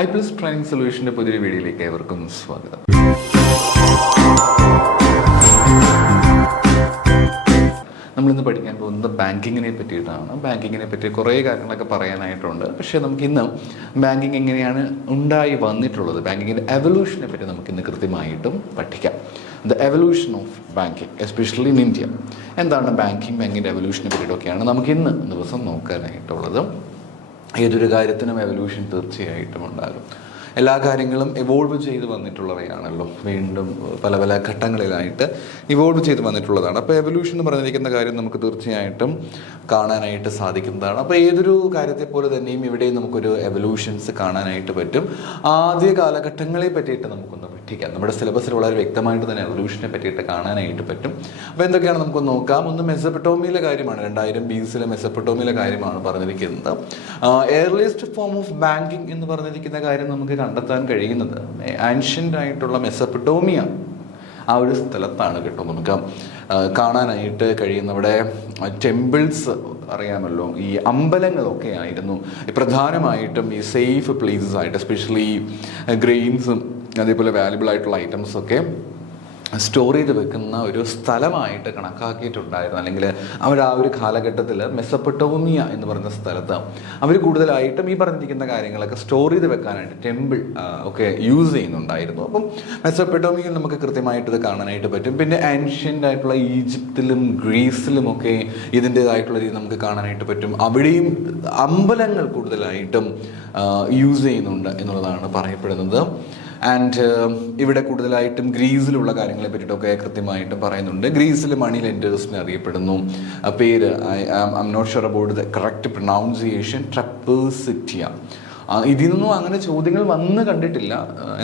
iPlus training സൊല്യൂഷൻ്റെ പുതിയൊരു വീഡിയോയിലേക്ക് ഏവർക്കും സ്വാഗതം. നമ്മളിന്ന് പഠിക്കാൻ പോകുന്നത് ബാങ്കിങ്ങിനെ പറ്റിയിട്ടാണ്. ബാങ്കിങ്ങിനെ പറ്റി കുറേ കാര്യങ്ങളൊക്കെ പറയാനായിട്ടുണ്ട്. പക്ഷേ നമുക്കിന്ന് ബാങ്കിങ് എങ്ങനെയാണ് ഉണ്ടായി വന്നിട്ടുള്ളത്, ബാങ്കിങ്ങിൻ്റെ എവല്യൂഷനെ പറ്റി നമുക്കിന്ന് കൃത്യമായിട്ടും പഠിക്കാം. The evolution of banking especially in India. എന്താണ് ബാങ്കിങ്ങിൻ്റെ എവല്യൂഷനെ പറ്റിയിട്ടൊക്കെയാണ് നമുക്കിന്ന് ദിവസം നോക്കാനായിട്ടുള്ളത്. ഏതൊരു കാര്യത്തിനും എവല്യൂഷൻ തീർച്ചയായിട്ടും ഉണ്ടാകും. എല്ലാ കാര്യങ്ങളും ഇവോൾവ് ചെയ്ത് വന്നിട്ടുള്ളവയാണല്ലോ, വീണ്ടും പല പല ഘട്ടങ്ങളിലായിട്ട് ഇവോൾവ് ചെയ്ത് വന്നിട്ടുള്ളതാണ്. അപ്പോൾ എവല്യൂഷൻ എന്ന് പറഞ്ഞിരിക്കുന്ന കാര്യം നമുക്ക് തീർച്ചയായിട്ടും കാണാനായിട്ട് സാധിക്കുന്നതാണ്. അപ്പോൾ ഏതൊരു കാര്യത്തെ പോലെ തന്നെയും ഇവിടെയും നമുക്കൊരു എവല്യൂഷൻസ് കാണാനായിട്ട് പറ്റും. ആദ്യ കാലഘട്ടങ്ങളെ പറ്റിയിട്ട് നമുക്കൊന്ന് പഠിക്കാം. നമ്മുടെ സിലബസിൽ വളരെ വ്യക്തമായിട്ട് തന്നെ എവല്യൂഷനെ പറ്റിയിട്ട് കാണാനായിട്ട് പറ്റും. അപ്പോൾ എന്തൊക്കെയാണ് നമുക്കൊന്ന് നോക്കാം. ഒന്ന് മെസപ്പൊട്ടോമിയയിലെ കാര്യമാണ്, 2000 BC മെസപ്പൊട്ടോമിയയിലെ കാര്യമാണ് പറഞ്ഞിരിക്കുന്നത്. ഏർലിയസ്റ്റ് ഫോം ഓഫ് ബാങ്കിങ് എന്ന് പറഞ്ഞിരിക്കുന്ന കാര്യം നമുക്ക് കണ്ടെത്താൻ കഴിയുന്നത് ആൻഷ്യൻ്റ് ആയിട്ടുള്ള മെസപ്പൊട്ടോമിയ ആ ഒരു സ്ഥലത്താണ് കേട്ടോ. നമുക്ക് കാണാനായിട്ട് കഴിയുന്നവിടെ ടെമ്പിൾസ് അറിയാമല്ലോ, ഈ അമ്പലങ്ങളൊക്കെ ആയിരുന്നു പ്രധാനമായിട്ടും ഈ സേഫ് പ്ലേസസ് ആയിട്ട്, എസ്പെഷ്യലി ഗ്രെയിൻസും അതേപോലെ വാല്യുബിൾ ആയിട്ടുള്ള ഐറ്റംസൊക്കെ സ്റ്റോർ ചെയ്ത് വെക്കുന്ന ഒരു സ്ഥലമായിട്ട് കണക്കാക്കിയിട്ടുണ്ടായിരുന്നു. അല്ലെങ്കിൽ അവർ ആ ഒരു കാലഘട്ടത്തിൽ മെസപ്പൊട്ടോമിയ എന്ന് പറയുന്ന സ്ഥലത്ത് അവർ കൂടുതലായിട്ടും ഈ പറഞ്ഞിരിക്കുന്ന കാര്യങ്ങളൊക്കെ സ്റ്റോർ ചെയ്ത് വെക്കാനായിട്ട് ടെമ്പിൾ ഒക്കെ യൂസ് ചെയ്യുന്നുണ്ടായിരുന്നു. അപ്പം മെസപ്പൊട്ടോമിയയിൽ നമുക്ക് കൃത്യമായിട്ട് ഇത് കാണാനായിട്ട് പറ്റും. പിന്നെ ആൻഷ്യൻ്റ് ആയിട്ടുള്ള ഈജിപ്തിലും ഗ്രീസിലും ഒക്കെ ഇതിൻ്റേതായിട്ടുള്ള രീതി നമുക്ക് കാണാനായിട്ട് പറ്റും. അവിടെയും അമ്പലങ്ങൾ കൂടുതലായിട്ടും യൂസ് ചെയ്യുന്നുണ്ട് എന്നുള്ളതാണ് പറയപ്പെടുന്നത്. ആൻഡ് ഇവിടെ കൂടുതലായിട്ടും ഗ്രീസിലുള്ള കാര്യങ്ങളെ പറ്റിയിട്ടൊക്കെ കൃത്യമായിട്ടും പറയുന്നുണ്ട്. ഗ്രീസിൽ മണി ലെൻഡേഴ്സിനെ അറിയപ്പെടുന്നു. പേര് I am not sure about the correct pronunciation, ട്രപ്പേഴ്സിറ്റിയ. ഇതിൽ നിന്നും അങ്ങനെ ചോദ്യങ്ങൾ വന്ന് കണ്ടിട്ടില്ല.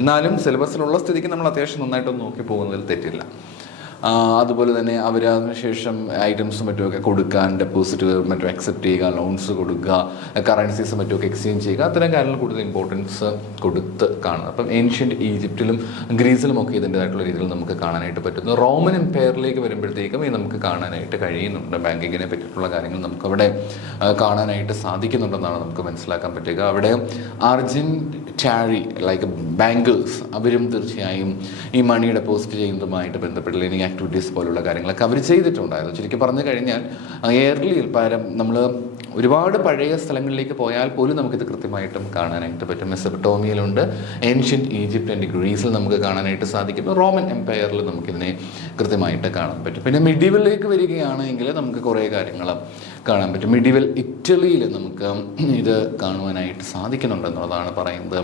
എന്നാലും സിലബസിലുള്ള സ്ഥിതിക്ക് നമ്മൾ അത്യാവശ്യം നന്നായിട്ടൊന്ന് നോക്കി പോകുന്നതിൽ തെറ്റില്ല. അതുപോലെ തന്നെ അവർ അതിനുശേഷം ഐറ്റംസും മറ്റുമൊക്കെ കൊടുക്കാൻ, ഡെപ്പോസിറ്റ് മറ്റും അക്സെപ്റ്റ് ചെയ്യുക, ലോൺസ് കൊടുക്കുക, കറൻസീസ് മറ്റുമൊക്കെ എക്സ്ചേഞ്ച് ചെയ്യുക, അത്തരം കാര്യങ്ങൾ കൂടുതൽ ഇമ്പോർട്ടൻസ് കൊടുത്ത് കാണുന്നത്. അപ്പം ഏൻഷ്യൻ്റ് ഈജിപ്തിലും ഗ്രീസിലുമൊക്കെ ഇതിൻ്റെതായിട്ടുള്ള രീതിയിൽ നമുക്ക് കാണാനായിട്ട് പറ്റുന്നു. റോമൻ എംപയറിലേക്ക് വരുമ്പോഴത്തേക്കും ഇത് നമുക്ക് കാണാനായിട്ട് കഴിയുന്നുണ്ട്. ബാങ്കിങ്ങിനെ പറ്റിയിട്ടുള്ള കാര്യങ്ങൾ നമുക്കവിടെ കാണാനായിട്ട് സാധിക്കുന്നുണ്ടെന്നാണ് നമുക്ക് മനസ്സിലാക്കാൻ പറ്റുക. അവിടെ അർജൻറ്റാരി ലൈക്ക് ബാങ്കേഴ്സ് അവരും തീർച്ചയായും ഈ മണി ഡെപ്പോസിറ്റ് ചെയ്യുന്നതുമായിട്ട് ബന്ധപ്പെട്ട് ലേണിംഗ് ആക്ടിവിറ്റീസ് പോലുള്ള കാര്യങ്ങളൊക്കെ അവർ ചെയ്തിട്ടുണ്ടായിരുന്നു. ശരിക്കും പറഞ്ഞു കഴിഞ്ഞാൽ ഏർലിയിൽ നമ്മൾ ഒരുപാട് പഴയ സ്ഥലങ്ങളിലേക്ക് പോയാൽ പോലും നമുക്കിത് കൃത്യമായിട്ടും കാണാനായിട്ട് പറ്റും. മെസപ്പൊട്ടോമിയയിലുണ്ട്, ഏൻഷ്യൻ്റ് ഈജിപ്റ്റ് ആൻഡ് ഗ്രീസിൽ നമുക്ക് കാണാനായിട്ട് സാധിക്കും. റോമൻ എംപയറിൽ നമുക്കിതിനെ കൃത്യമായിട്ട് കാണാൻ പറ്റും. പിന്നെ മിഡീവലിലേക്ക് വരികയാണെങ്കിൽ നമുക്ക് കുറേ കാര്യങ്ങൾ കാണാൻ പറ്റും. മിഡീവൽ ഇറ്റലിയിൽ നമുക്ക് ഇത് കാണുവാനായിട്ട് സാധിക്കുന്നുണ്ടെന്നുള്ളതാണ് പറയുന്നത്.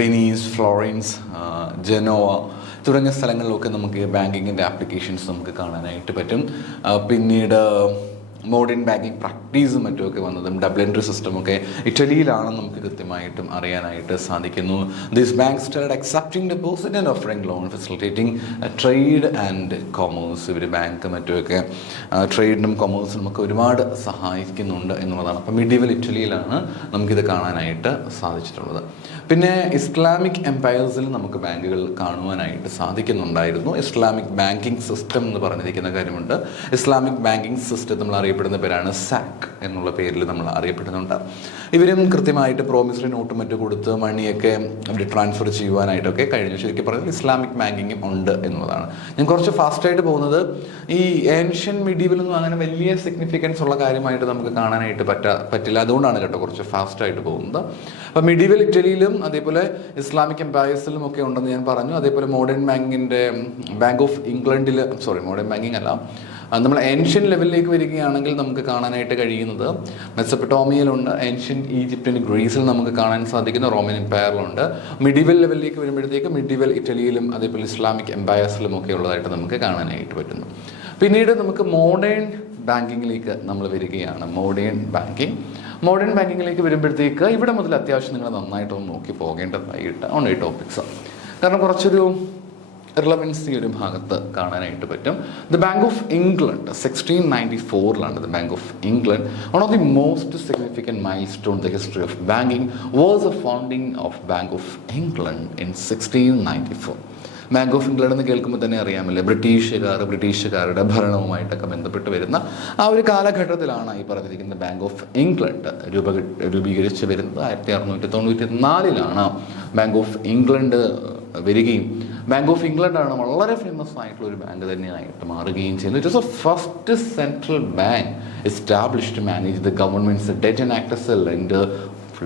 വെനീസ്, ഫ്ലോറൻസ്, ജനോവ തുടങ്ങിയ സ്ഥലങ്ങളിലൊക്കെ നമുക്ക് ബാങ്കിങ്ങിൻ്റെ ആപ്ലിക്കേഷൻസ് നമുക്ക് കാണാനായിട്ട് പറ്റും. പിന്നീട് മോഡേൺ ബാങ്കിങ് പ്രാക്ടീസും മറ്റുമൊക്കെ വന്നതും ഡബിൾ എൻട്രി സിസ്റ്റമൊക്കെ ഇറ്റലിയിലാണെന്ന് നമുക്ക് കൃത്യമായിട്ടും അറിയാനായിട്ട് സാധിക്കുന്നു. This bank started accepting deposit and offering loan, facilitating trade and commerce. ഇവർ ബാങ്ക് മറ്റുമൊക്കെ ട്രേഡിനും കൊമേഴ്സിനും ഒക്കെ ഒരുപാട് സഹായിക്കുന്നുണ്ട് എന്നുള്ളതാണ്. അപ്പം മിഡീവൽ ഇറ്റലിയിലാണ് നമുക്കിത് കാണാനായിട്ട് സാധിച്ചിട്ടുള്ളത്. പിന്നെ ഇസ്ലാമിക് എംപയേഴ്സിൽ നമുക്ക് ബാങ്കുകൾ കാണുവാനായിട്ട് സാധിക്കുന്നുണ്ടായിരുന്നു. ഇസ്ലാമിക് ബാങ്കിങ് സിസ്റ്റം എന്ന് പറഞ്ഞിരിക്കുന്ന കാര്യമുണ്ട്. ഇസ്ലാമിക് ബാങ്കിങ് സിസ്റ്റം നമ്മൾ അറിയപ്പെടുന്ന പേരാണ് സാക്ക് എന്നുള്ള പേരിൽ നമ്മൾ അറിയപ്പെടുന്നുണ്ട്. ഇവരും കൃത്യമായിട്ട് പ്രോമിസറി നോട്ടും മറ്റും കൊടുത്ത് മണിയൊക്കെ അവർ ട്രാൻസ്ഫർ ചെയ്യുവാനായിട്ടൊക്കെ കഴിഞ്ഞു. ശരിക്കും പറഞ്ഞാൽ ഇസ്ലാമിക് ബാങ്കിങ്ങും ഉണ്ട് എന്നുള്ളതാണ്. ഞാൻ കുറച്ച് ഫാസ്റ്റായിട്ട് പോകുന്നത് ഈ ഏൻഷ്യൻ മിഡീവലൊന്നും അങ്ങനെ വലിയ സിഗ്നിഫിക്കൻസ് ഉള്ള കാര്യമായിട്ട് നമുക്ക് കാണാനായിട്ട് പറ്റില്ല. അതുകൊണ്ടാണ് കേട്ടോ കുറച്ച് ഫാസ്റ്റായിട്ട് പോകുന്നത്. അപ്പം മിഡീവൽ ഇറ്റലിയിലും അതേപോലെ ഇസ്ലാമിക് എംപയേഴ്സിലും ഒക്കെ ഉണ്ടെന്ന് ഞാൻ പറഞ്ഞു. അതേപോലെ മോഡേൺ ബാങ്കിൻ്റെ ബാങ്ക് ഓഫ് ഇംഗ്ലണ്ടിൽ, മോഡേൺ ബാങ്കിങ് അല്ല, നമ്മൾ ഏൻഷ്യൻ ലെവലിലേക്ക് വരികയാണെങ്കിൽ നമുക്ക് കാണാനായിട്ട് കഴിയുന്നത് മെസപ്പൊട്ടോമിയയിലുണ്ട്, ഏൻഷ്യൻ ഈജിപ്റ്റ് ആൻഡ് ഗ്രീസിൽ നമുക്ക് കാണാൻ സാധിക്കുന്ന, റോമൻ എംപയറിലുണ്ട്. മിഡീവൽ ലെവലിലേക്ക് വരുമ്പോഴത്തേക്ക് മിഡീവൽ ഇറ്റലിയിലും അതേപോലെ ഇസ്ലാമിക് എംപയേഴ്സിലും ഒക്കെ ഉള്ളതായിട്ട് നമുക്ക് കാണാനായിട്ട് പറ്റുന്നു. പിന്നീട് നമുക്ക് മോഡേൺ ബാങ്കിങ്ങിലേക്ക് നമ്മൾ വരികയാണ്. മോഡേൺ ബാങ്കിങ്ങിലേക്ക് വരുമ്പോഴത്തേക്ക് ഇവിടെ മുതൽ അത്യാവശ്യം നിങ്ങൾ നന്നായിട്ടൊന്ന് നോക്കി പോകേണ്ടതായിട്ട് ഉണ്ട് ഈ ടോപ്പിക്സ്. കാരണം കുറച്ചൊരു റിലവൻസി ഒരു ഭാഗത്ത് കാണാനായിട്ട് പറ്റും. The bank of England 1694 the bank of England one of the most significant mile stone the history of banking was A founding of bank of England in 1694. Bank of England എന്ന് കേൾക്കുമ്പോൾ തന്നെ അറിയാമല്ലേ, ബ്രിട്ടീഷുകാരുടെ ഭരണവുമായിട്ടൊക്കെ ബന്ധപ്പെട്ട് വരുന്ന ആ ഒരു കാലഘട്ടത്തിലാണ് ഈ പറഞ്ഞിരിക്കുന്ന ബാങ്ക് ഓഫ് ഇംഗ്ലണ്ട് രൂപീകരിച്ച് വരുന്നത്. 1694 ബാങ്ക് ഓഫ് ഇംഗ്ലണ്ട് വരികയും ബാങ്ക് ഓഫ് ഇംഗ്ലണ്ടാണ് വളരെ ഫേമസ് ആയിട്ടുള്ള ഒരു ബാങ്ക് തന്നെയായിട്ട് മാറുകയും ചെയ്യുന്നു. It is a first central bank established to manage the government's debt and act as and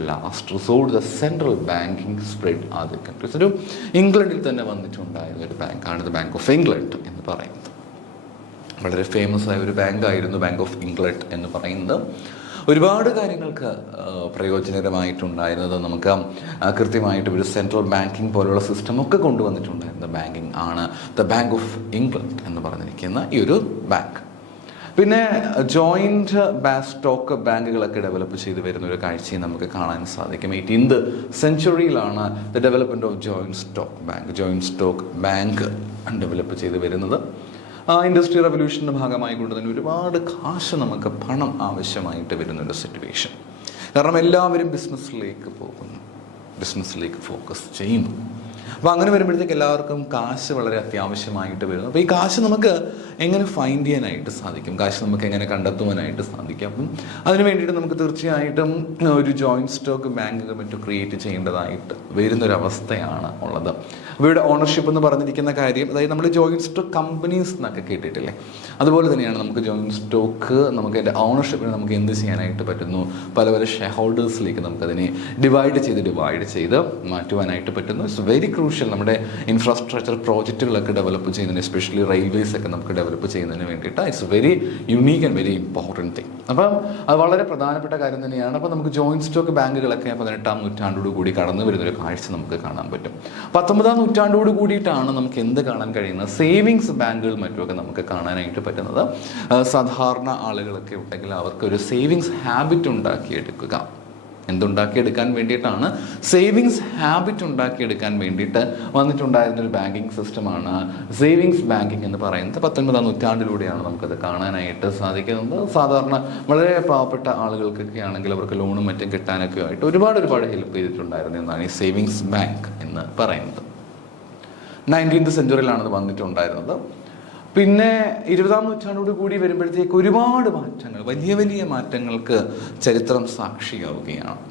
last resort the central banking spread other countries. ഒരു ഇംഗ്ലണ്ടിൽ തന്നെ വന്നിട്ടുണ്ടായിരുന്ന ഒരു ബാങ്കാണ് ദ ബാങ്ക് ഓഫ് ഇംഗ്ലണ്ട് എന്ന് പറയുന്നത്. വളരെ ഫേമസ് ആയ ഒരു ബാങ്കായിരുന്നു ബാങ്ക് ഓഫ് ഇംഗ്ലണ്ട് എന്ന് പറയുന്നത്. ഒരുപാട് കാര്യങ്ങൾക്ക് പ്രയോജനകരമായിട്ടുണ്ടായിരുന്നത് നമുക്ക് കൃത്യമായിട്ട് ഒരു സെൻട്രൽ ബാങ്കിങ് പോലുള്ള സിസ്റ്റം ഒക്കെ കൊണ്ടുവന്നിട്ടുണ്ടായിരുന്ന ബാങ്കിങ് ആണ് ദ ബാങ്ക് ഓഫ് ഇംഗ്ലണ്ട് എന്ന് പറഞ്ഞിരിക്കുന്ന ഈ ഒരു ബാങ്ക്. പിന്നെ ജോയിൻറ്റ് സ്റ്റോക്ക് ബാങ്കുകളൊക്കെ ഡെവലപ്പ് ചെയ്ത് വരുന്ന ഒരു കാഴ്ചയും നമുക്ക് കാണാൻ സാധിക്കും. 18th സെഞ്ച്വറിയിലാണ് the development of joint stock bank develop ചെയ്ത് വരുന്നത്. ഇൻഡസ്ട്രി റവല്യൂഷൻ്റെ ഭാഗമായി കൊണ്ട് തന്നെ ഒരുപാട് കാശ് നമുക്ക് പണം ആവശ്യമായിട്ട് വരുന്നൊരു സിറ്റുവേഷൻ. കാരണം എല്ലാവരും ബിസിനസ്സിലേക്ക് പോകുന്നു, ബിസിനസ്സിലേക്ക് ഫോക്കസ് ചെയ്യുന്നു. അപ്പോൾ അങ്ങനെ വരുമ്പോഴത്തേക്ക് എല്ലാവർക്കും കാശ് വളരെ അത്യാവശ്യമായിട്ട് വരുന്നു. അപ്പോൾ ഈ കാശ് നമുക്ക് എങ്ങനെ ഫൈൻഡ് ചെയ്യാനായിട്ട് സാധിക്കും, കാശ് നമുക്ക് എങ്ങനെ കണ്ടെത്തുവാനായിട്ട് സാധിക്കും? അപ്പം അതിന് വേണ്ടിയിട്ട് നമുക്ക് തീർച്ചയായിട്ടും ഒരു ജോയിൻറ്റ് സ്റ്റോക്ക് ബാങ്ക് മറ്റും ക്രിയേറ്റ് ചെയ്യേണ്ടതായിട്ട് വരുന്നൊരവസ്ഥയാണ് ഉള്ളത്. അവയുടെ ഓണർഷിപ്പ് എന്ന് പറഞ്ഞിരിക്കുന്ന കാര്യം, അതായത് നമ്മൾ ജോയിൻറ്റ് സ്റ്റോക്ക് കമ്പനീസ് എന്നൊക്കെ കേട്ടിട്ടില്ലേ, അതുപോലെ തന്നെയാണ് നമുക്ക് ജോയിൻറ്റ് സ്റ്റോക്ക് നമുക്ക് അതിൻ്റെ ഓണർഷിപ്പിന് നമുക്ക് എന്ത് ചെയ്യാനായിട്ട് പറ്റുന്നു, പല പല ഷെയർ ഹോൾഡേഴ്സിലേക്ക് നമുക്കതിനെ ഡിവൈഡ് ചെയ്ത് മാറ്റുവാനായിട്ട് പറ്റുന്നു. It's very crucial. നമ്മുടെ ഇൻഫ്രാസ്ട്രക്ചർ പ്രോജക്റ്റുകളൊക്കെ ഡെവലപ്പ് ചെയ്യുന്നതിന്, എസ്പെഷ്യലി റെയിൽവേസ് ഒക്കെ നമുക്ക് ഡെവലപ്പ് ചെയ്യുന്നതിന് വേണ്ടിയിട്ട് it's very unique and very important thing. അപ്പം അത് വളരെ പ്രധാനപ്പെട്ട കാര്യം തന്നെയാണ്. അപ്പോൾ നമുക്ക് ജോയിൻറ്റ് സ്റ്റോക്ക് ബാങ്കുകളൊക്കെ 18ാം നൂറ്റാണ്ടോട് കൂടി കടന്നു വരുന്നൊരു കാഴ്ച നമുക്ക് കാണാൻ പറ്റും. 19ാം നൂറ്റാണ്ടോട് കൂടിയിട്ടാണ് നമുക്ക് എന്ത് കാണാൻ കഴിയുന്നത്, സേവിങ്സ് ബാങ്കുകൾ മറ്റുമൊക്കെ നമുക്ക് കാണാനായിട്ട് പറ്റുന്നത്. സാധാരണ ആളുകളൊക്കെ ഉണ്ടെങ്കിൽ അവർക്കൊരു സേവിങ്സ് ഹാബിറ്റ് ഉണ്ടാക്കിയെടുക്കുക. എന്തുണ്ടാക്കിയെടുക്കാൻ വേണ്ടിയിട്ടാണ്? സേവിങ്സ് ഹാബിറ്റ് ഉണ്ടാക്കിയെടുക്കാൻ വേണ്ടിയിട്ട് വന്നിട്ടുണ്ടായിരുന്നൊരു ബാങ്കിങ് സിസ്റ്റമാണ് സേവിങ്സ് ബാങ്കിങ് എന്ന് പറയുന്നത്. 19ാം നൂറ്റാണ്ടിലൂടെയാണ് നമുക്കത് കാണാനായിട്ട് സാധിക്കുന്നത്. സാധാരണ വളരെ പാവപ്പെട്ട ആളുകൾക്കൊക്കെ ആണെങ്കിൽ അവർക്ക് ലോണും മറ്റും കിട്ടാനൊക്കെ ആയിട്ട് ഒരുപാട് ഹെൽപ്പ് ചെയ്തിട്ടുണ്ടായിരുന്നു എന്നാണ് ഈ സേവിങ്സ് ബാങ്ക് എന്ന് പറയുന്നത്. 19th സെഞ്ച്വറിയിലാണ് അത് വന്നിട്ടുണ്ടായിരുന്നത്. പിന്നെ 20ാം നൂറ്റാണ്ടോട് കൂടി വരുമ്പോഴത്തേക്ക് ഒരുപാട് മാറ്റങ്ങൾ, വലിയ മാറ്റങ്ങൾക്ക് ചരിത്രം സാക്ഷിയാവുകയാണ്.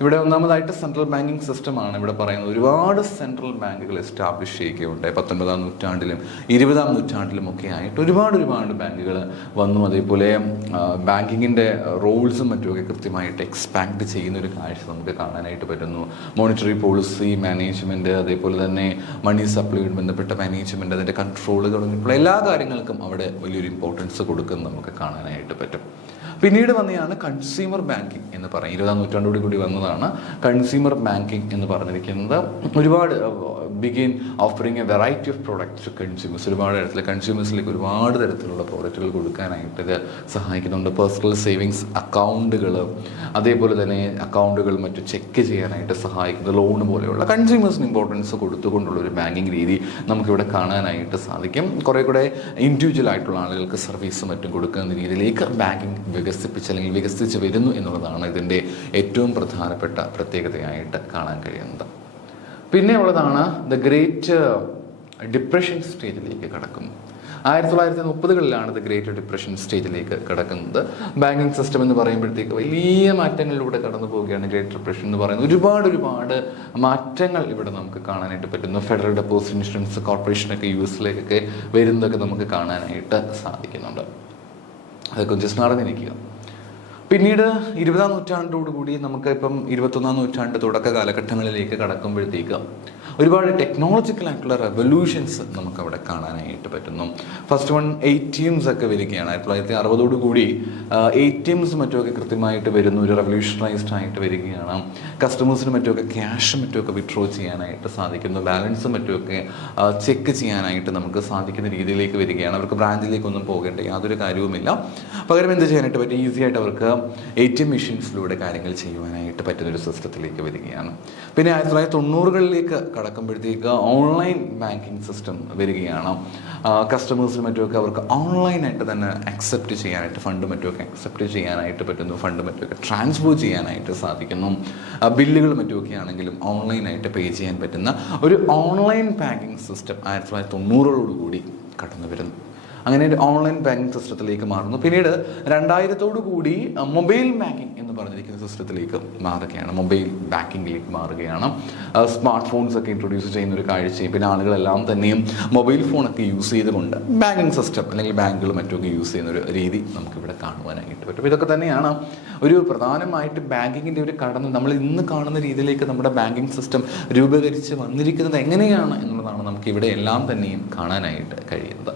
ഇവിടെ ഒന്നാമതായിട്ട് സെൻട്രൽ ബാങ്കിങ് സിസ്റ്റമാണ് ഇവിടെ പറയുന്നത്. ഒരുപാട് സെൻട്രൽ ബാങ്കുകൾ എസ്റ്റാബ്ലിഷ് ചെയ്യുകയുണ്ടായി 19ാം നൂറ്റാണ്ടിലും 20ാം നൂറ്റാണ്ടിലും ഒക്കെ ആയിട്ട് ഒരുപാട് ബാങ്കുകൾ വന്നു. അതേപോലെ ബാങ്കിങ്ങിൻ്റെ റോൾസും മറ്റുമൊക്കെ കൃത്യമായിട്ട് എക്സ്പാൻഡ് ചെയ്യുന്ന ഒരു കാഴ്ച നമുക്ക് കാണാനായിട്ട് പറ്റുന്നു. മോണിറ്ററി പോളിസി മാനേജ്മെൻറ്റ്, അതേപോലെ തന്നെ മണി സപ്ലൈയുമായി ബന്ധപ്പെട്ട മാനേജ്മെൻറ്റ്, അതിൻ്റെ കൺട്രോളുകൾ തുടങ്ങിയിട്ടുള്ള എല്ലാ കാര്യങ്ങൾക്കും അവിടെ വലിയൊരു ഇമ്പോർട്ടൻസ് കൊടുക്കുന്നത് നമുക്ക് കാണാനായിട്ട് പറ്റും. പിന്നീട് വന്നെയാണ് കൺസ്യൂമർ ബാങ്കിങ് എന്ന് പറയും. 20ാം നൂറ്റാണ്ടോട് കൂടി വന്നതാണ് കൺസ്യൂമർ ബാങ്കിങ് എന്ന് പറഞ്ഞിരിക്കുന്നത്. ഒരുപാട് begin offering a variety of products to consumers. ഒരുപാട് തരത്തിൽ കൺസ്യൂമേഴ്സിലേക്ക് ഒരുപാട് തരത്തിലുള്ള പ്രോഡക്റ്റുകൾ കൊടുക്കാനായിട്ട് ഇത് സഹായിക്കുന്നുണ്ട്. പേഴ്സണൽ സേവിങ്സ് അക്കൗണ്ടുകൾ, അതേപോലെ തന്നെ അക്കൗണ്ടുകൾ മറ്റു ചെക്ക് ചെയ്യാനായിട്ട് സഹായിക്കുന്നത്, ലോൺ പോലെയുള്ള കൺസ്യൂമേഴ്സിന് ഇമ്പോർട്ടൻസ് കൊടുത്തുകൊണ്ടുള്ള ഒരു ബാങ്കിങ് രീതി നമുക്കിവിടെ കാണാനായിട്ട് സാധിക്കും. കുറേ കൂടെ ഇൻഡിവിജ്വൽ ആയിട്ടുള്ള ആളുകൾക്ക് സർവീസ് മറ്റും കൊടുക്കുന്ന രീതിയിലേക്ക് ബാങ്കിങ് വികസിച്ച് വരുന്നു എന്നുള്ളതാണ് ഇതിൻ്റെ ഏറ്റവും പ്രധാനപ്പെട്ട പ്രത്യേകതയായിട്ട് കാണാൻ കഴിയുന്നത്. പിന്നെ ഉള്ളതാണ് ദ ഗ്രേറ്റ് ഡിപ്രഷൻ സ്റ്റേജിലേക്ക് കടക്കുന്നു. 1930കളിലാണ് ദ ഗ്രേറ്റ് ഡിപ്രഷൻ സ്റ്റേജിലേക്ക് കടക്കുന്നത്. ബാങ്കിങ് സിസ്റ്റം എന്ന് പറയുമ്പോഴത്തേക്ക് വലിയ മാറ്റങ്ങളിലൂടെ കടന്നു പോവുകയാണ്. ഗ്രേറ്റ് ഡിപ്രഷൻ എന്ന് പറയുന്നത് ഒരുപാട് മാറ്റങ്ങൾ ഇവിടെ നമുക്ക് കാണാനായിട്ട് പറ്റുന്നു. ഫെഡറൽ ഡെപ്പോസിറ്റ് ഇൻഷുറൻസ് കോർപ്പറേഷനൊക്കെ US വരുന്നതൊക്കെ നമുക്ക് കാണാനായിട്ട് സാധിക്കുന്നുണ്ട്. അതൊക്കെ ജസ്റ്റ് അറിഞ്ഞിരിക്കുക. പിന്നീട് 20ാം നൂറ്റാണ്ടോടുകൂടി നമുക്ക് ഇപ്പം 21ാം നൂറ്റാണ്ട് തുടക്ക കാലഘട്ടങ്ങളിലേക്ക് കടക്കുമ്പോഴത്തേക്ക് ഒരുപാട് ടെക്നോളജിക്കൽ ആയിട്ടുള്ള റെവല്യൂഷൻസ് നമുക്കവിടെ കാണാനായിട്ട് പറ്റുന്നു. ഫസ്റ്റ് വൺ ATMs ഒക്കെ വരികയാണ്. 1960 കൂടി ATMs മറ്റുമൊക്കെ കൃത്യമായിട്ട് വരുന്നു, ഒരു റെവല്യൂഷണൈസ്ഡ് ആയിട്ട് വരികയാണ്. കസ്റ്റമേഴ്സിന് മറ്റുമൊക്കെ ക്യാഷ് മറ്റുമൊക്കെ വിഡ്രോ ചെയ്യാനായിട്ട് സാധിക്കുന്നു. ബാലൻസ് മറ്റുമൊക്കെ ചെക്ക് ചെയ്യാനായിട്ട് നമുക്ക് സാധിക്കുന്ന രീതിയിലേക്ക് വരികയാണ്. അവർക്ക് ബ്രാഞ്ചിലേക്കൊന്നും പോകേണ്ട യാതൊരു കാര്യവുമില്ല. പകരം എന്ത് ചെയ്യാനായിട്ട് പറ്റും? ഈസി ആയിട്ട് അവർക്ക് ATM മെഷീൻസിലൂടെ കാര്യങ്ങൾ ചെയ്യുവാനായിട്ട് പറ്റുന്നൊരു സിസ്റ്റത്തിലേക്ക് വരികയാണ്. പിന്നെ 1990-കളിലേക്ക് കടക്കുമ്പോഴത്തേക്ക് ഓൺലൈൻ ബാങ്കിങ് സിസ്റ്റം വരികയാണ്. കസ്റ്റമേഴ്സിനും മറ്റുമൊക്കെ അവർക്ക് ഓൺലൈനായിട്ട് തന്നെ അക്സെപ്റ്റ് ചെയ്യാനായിട്ട് ഫണ്ട് മറ്റുമൊക്കെ അക്സെപ്റ്റ് ചെയ്യാനായിട്ട് പറ്റുന്നു, ഫണ്ട് മറ്റുമൊക്കെ ട്രാൻസ്ഫർ ചെയ്യാനായിട്ട് സാധിക്കുന്നു. ബില്ലുകൾ മറ്റുമൊക്കെ ആണെങ്കിലും ഓൺലൈനായിട്ട് പേ ചെയ്യാൻ പറ്റുന്ന ഒരു ഓൺലൈൻ ബാങ്കിങ് സിസ്റ്റം 1990-ഓടുകൂടി കടന്നു വരുന്നു. അങ്ങനെ ഒരു ഓൺലൈൻ ബാങ്കിങ് സിസ്റ്റത്തിലേക്ക് മാറുന്നു. പിന്നീട് 2000-ഓടു കൂടി മൊബൈൽ ബാങ്കിങ് എന്ന് പറഞ്ഞിരിക്കുന്ന സിസ്റ്റത്തിലേക്ക് മാറുകയാണ്, മൊബൈൽ ബാങ്കിങ്ങിലേക്ക് മാറുകയാണ്. സ്മാർട്ട് ഫോൺസ് ഒക്കെ ഇൻട്രൊഡ്യൂസ് ചെയ്യുന്ന ഒരു കാഴ്ചയും പിന്നെ ആളുകളെല്ലാം തന്നെയും മൊബൈൽ ഫോണൊക്കെ യൂസ് ചെയ്തുകൊണ്ട് ബാങ്കിങ് സിസ്റ്റം അല്ലെങ്കിൽ ബാങ്കുകൾ മറ്റൊക്കെ യൂസ് ചെയ്യുന്ന ഒരു രീതി നമുക്കിവിടെ കാണുവാനായിട്ട് പറ്റും. ഇതൊക്കെ തന്നെയാണ് ഒരു പ്രധാനമായിട്ട് ബാങ്കിങ്ങിൻ്റെ ഒരു കടന്ന് നമ്മൾ ഇന്ന് കാണുന്ന രീതിയിലേക്ക് നമ്മുടെ ബാങ്കിങ് സിസ്റ്റം രൂപീകരിച്ച് വന്നിരിക്കുന്നത് എങ്ങനെയാണ് എന്നുള്ളതാണ് നമുക്ക് ഇവിടെ എല്ലാം തന്നെയും കാണാനായിട്ട് കഴിയുന്നത്.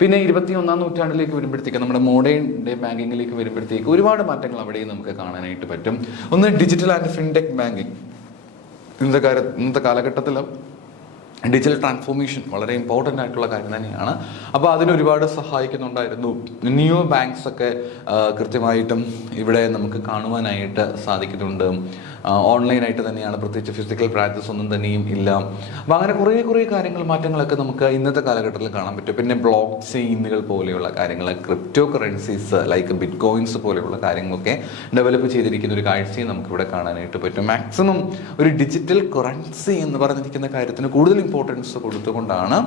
പിന്നെ 21-ാം നൂറ്റാണ്ടിലേക്ക് വരുമ്പോഴത്തേക്ക് നമ്മുടെ മോഡേൺ ഡേ ബാങ്കിങ്ങിലേക്ക് വരുമ്പോഴത്തേക്ക് ഒരുപാട് മാറ്റങ്ങൾ അവിടെയും നമുക്ക് കാണാനായിട്ട് പറ്റും. ഒന്ന് ഡിജിറ്റൽ ആൻഡ് ഫിൻടെക് ബാങ്കിങ്. ഇന്നത്തെ കാലഘട്ടത്തിൽ ഡിജിറ്റൽ ട്രാൻസ്ഫോർമേഷൻ വളരെ ഇമ്പോർട്ടൻ്റ് ആയിട്ടുള്ള കാര്യം തന്നെയാണ്. അപ്പോൾ അതിനൊരുപാട് സഹായിക്കുന്നുണ്ടായിരുന്നു. ന്യൂ ബാങ്ക്സ് ഒക്കെ കൃത്യമായിട്ടും ഇവിടെ നമുക്ക് കാണുവാനായിട്ട് സാധിക്കുന്നുണ്ട്. ഓൺലൈനായിട്ട് തന്നെയാണ്, പ്രത്യേകിച്ച് ഫിസിക്കൽ ബ്രാഞ്ചസ് ഒന്നും തന്നെയും ഇല്ല. അപ്പോൾ അങ്ങനെ കുറേ കാര്യങ്ങൾ മാറ്റങ്ങളൊക്കെ നമുക്ക് ഇന്നത്തെ കാലഘട്ടത്തിൽ കാണാൻ പറ്റും. പിന്നെ ബ്ലോക്ക് ചെയിനുകൾ പോലെയുള്ള കാര്യങ്ങൾ, crypto currencies like bit coins പോലെയുള്ള കാര്യങ്ങളൊക്കെ ഡെവലപ്പ് ചെയ്തിരിക്കുന്ന ഒരു കാഴ്ചയും നമുക്കിവിടെ കാണാനായിട്ട് പറ്റും. മാക്സിമം ഒരു ഡിജിറ്റൽ കറൻസി എന്ന് പറഞ്ഞിരിക്കുന്ന കാര്യത്തിന് കൂടുതൽ ഇമ്പോർട്ടൻസ് കൊടുത്തുകൊണ്ടാണ്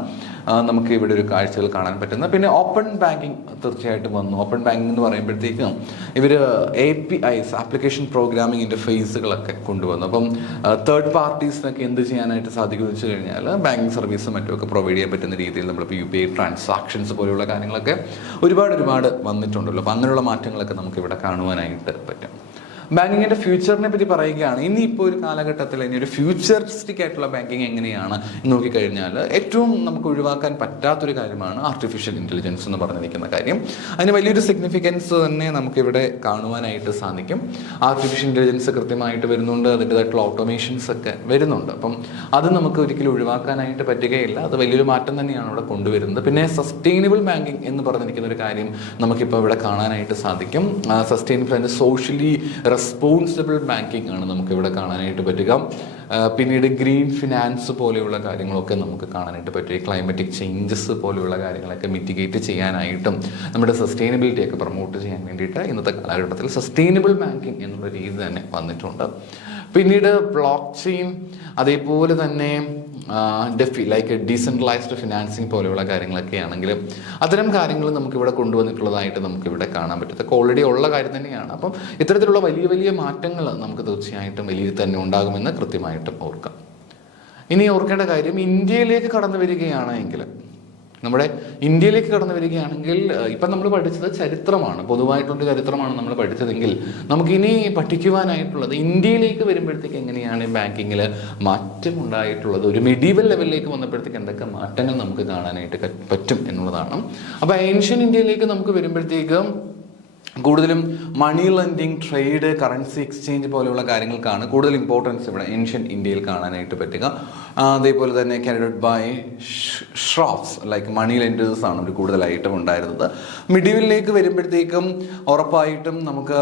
നമുക്ക് ഇവിടെ ഒരു കാഴ്ചകൾ കാണാൻ പറ്റുന്നത്. പിന്നെ ഓപ്പൺ ബാങ്കിങ് തീർച്ചയായിട്ടും വന്നു. ഓപ്പൺ ബാങ്കിങ് എന്ന് പറയുമ്പോഴത്തേക്കും ഇവർ APIs ആപ്ലിക്കേഷൻ പ്രോഗ്രാമിംഗ് ഇൻ്റർഫേസുകളൊക്കെ കൊണ്ടുവന്നു. അപ്പം തേർഡ് പാർട്ടീസിനൊക്കെ എന്ത് ചെയ്യാനായിട്ട് സാധിക്കുമെന്ന് വെച്ച് കഴിഞ്ഞാൽ ബാങ്കിങ് സർവീസും മറ്റുമൊക്കെ പ്രൊവൈഡ് ചെയ്യാൻ പറ്റുന്ന രീതിയിൽ നമ്മളിപ്പോൾ UPI ട്രാൻസാക്ഷൻസ് പോലെയുള്ള കാര്യങ്ങളൊക്കെ ഒരുപാട് വന്നിട്ടുണ്ടല്ലോ. അപ്പോൾ അങ്ങനെയുള്ള മാറ്റങ്ങളൊക്കെ നമുക്ക് ഇവിടെ കാണുവാനായിട്ട് പറ്റും. ബാങ്കിങ്ങിൻ്റെ ഫ്യൂച്ചറിനെ പറ്റി പറയുകയാണ്. ഇനിയിപ്പോൾ ഒരു കാലഘട്ടത്തിൽ ഇനി ഒരു ഫ്യൂച്ചറിസ്റ്റിക് ആയിട്ടുള്ള ബാങ്കിങ് എങ്ങനെയാണ് എന്ന് നോക്കിക്കഴിഞ്ഞാൽ ഏറ്റവും നമുക്ക് ഒഴിവാക്കാൻ പറ്റാത്തൊരു കാര്യമാണ് ആർട്ടിഫിഷ്യൽ ഇൻ്റലിജൻസ് എന്ന് പറഞ്ഞിരിക്കുന്ന കാര്യം. അതിന് വലിയൊരു സിഗ്നിഫിക്കൻസ് തന്നെ നമുക്കിവിടെ കാണുവാനായിട്ട് സാധിക്കും. ആർട്ടിഫിഷ്യൽ ഇൻ്റലിജൻസ് കൃത്യമായിട്ട് വരുന്നുണ്ട്, അതിൻ്റെതായിട്ടുള്ള ഓട്ടോമേഷൻസ് ഒക്കെ വരുന്നുണ്ട്. അപ്പം അത് നമുക്ക് ഒരിക്കലും ഒഴിവാക്കാനായിട്ട് പറ്റുകയില്ല. അത് വലിയൊരു മാറ്റം തന്നെയാണ് ഇവിടെ കൊണ്ടുവരുന്നത്. പിന്നെ സസ്റ്റൈനബിൾ ബാങ്കിങ് എന്ന് പറഞ്ഞിരിക്കുന്ന ഒരു കാര്യം നമുക്കിപ്പോൾ ഇവിടെ കാണാനായിട്ട് സാധിക്കും. Sustainable and socially responsible banking ആണ് നമുക്കിവിടെ കാണാനായിട്ട് പറ്റുക. പിന്നീട് ഗ്രീൻ ഫിനാൻസ് പോലെയുള്ള കാര്യങ്ങളൊക്കെ നമുക്ക് കാണാനായിട്ട് പറ്റും. ക്ലൈമറ്റിക് ചേഞ്ചസ് പോലെയുള്ള കാര്യങ്ങളൊക്കെ മിറ്റിഗേറ്റ് ചെയ്യാനായിട്ടും നമ്മുടെ സസ്റ്റൈനബിലിറ്റി ഒക്കെ പ്രൊമോട്ട് ചെയ്യാൻ വേണ്ടിയിട്ട് ഇന്നത്തെ കാലഘട്ടത്തിൽ സസ്റ്റൈനബിൾ ബാങ്കിങ് എന്നുള്ള രീതി തന്നെ വന്നിട്ടുണ്ട്. പിന്നീട് ബ്ലോക്ക് ചെയിൻ, അതേപോലെ തന്നെ ലൈക്ക് ഡീസെൻട്രലൈസ്ഡ് ഫിനാൻസിങ് പോലെയുള്ള കാര്യങ്ങളൊക്കെ ആണെങ്കിലും അത്തരം കാര്യങ്ങൾ നമുക്കിവിടെ കൊണ്ടുവന്നിട്ടുള്ളതായിട്ട് നമുക്കിവിടെ കാണാൻ പറ്റും. ഇതൊക്കെ ഓൾറെഡി ഉള്ള കാര്യം തന്നെയാണ്. അപ്പം ഇത്തരത്തിലുള്ള വലിയ മാറ്റങ്ങൾ നമുക്ക് തീർച്ചയായിട്ടും വലിയ തന്നെ ഉണ്ടാകുമെന്ന് കൃത്യമായിട്ടും ഓർക്കാം. ഇനി ഓർക്കേണ്ട കാര്യം, ഇന്ത്യയിലേക്ക് കടന്നു വരികയാണെങ്കിൽ നമ്മുടെ ഇന്ത്യയിലേക്ക് കടന്നു വരികയാണെങ്കിൽ ഇപ്പം നമ്മൾ പഠിച്ചത് ചരിത്രമാണ്, പൊതുവായിട്ടുള്ള ചരിത്രമാണ് നമ്മൾ പഠിച്ചതെങ്കിൽ നമുക്കിനി പഠിക്കുവാനായിട്ടുള്ളത് ഇന്ത്യയിലേക്ക് വരുമ്പോഴത്തേക്ക് എങ്ങനെയാണ് ബാങ്കിങ്ങിൽ മാറ്റം ഉണ്ടായിട്ടുള്ളത്, ഒരു മെഡീവൽ ലെവലിലേക്ക് വന്നപ്പോഴത്തേക്ക് എന്തൊക്കെ മാറ്റങ്ങൾ നമുക്ക് കാണാനായിട്ട് പറ്റും എന്നുള്ളതാണ്. അപ്പോൾ ഏൻഷ്യൻ ഇന്ത്യയിലേക്ക് നമുക്ക് വരുമ്പോഴത്തേക്കും കൂടുതലും മണി ലെൻഡിങ്, ട്രേഡ്, കറൻസി എക്സ്ചേഞ്ച് പോലെയുള്ള കാര്യങ്ങൾക്കാണ് കൂടുതൽ ഇമ്പോർട്ടൻസ് ഇവിടെ ഏൻഷ്യൻ ഇന്ത്യയിൽ കാണാനായിട്ട് പറ്റുക. അതേപോലെ തന്നെ carried by shroffs like money lenders ആണ് ഒരു കൂടുതലായിട്ടും ഉണ്ടായിരുന്നത്. മിഡീവലിലേക്ക് വരുമ്പോഴത്തേക്കും ഉറപ്പായിട്ടും നമുക്ക്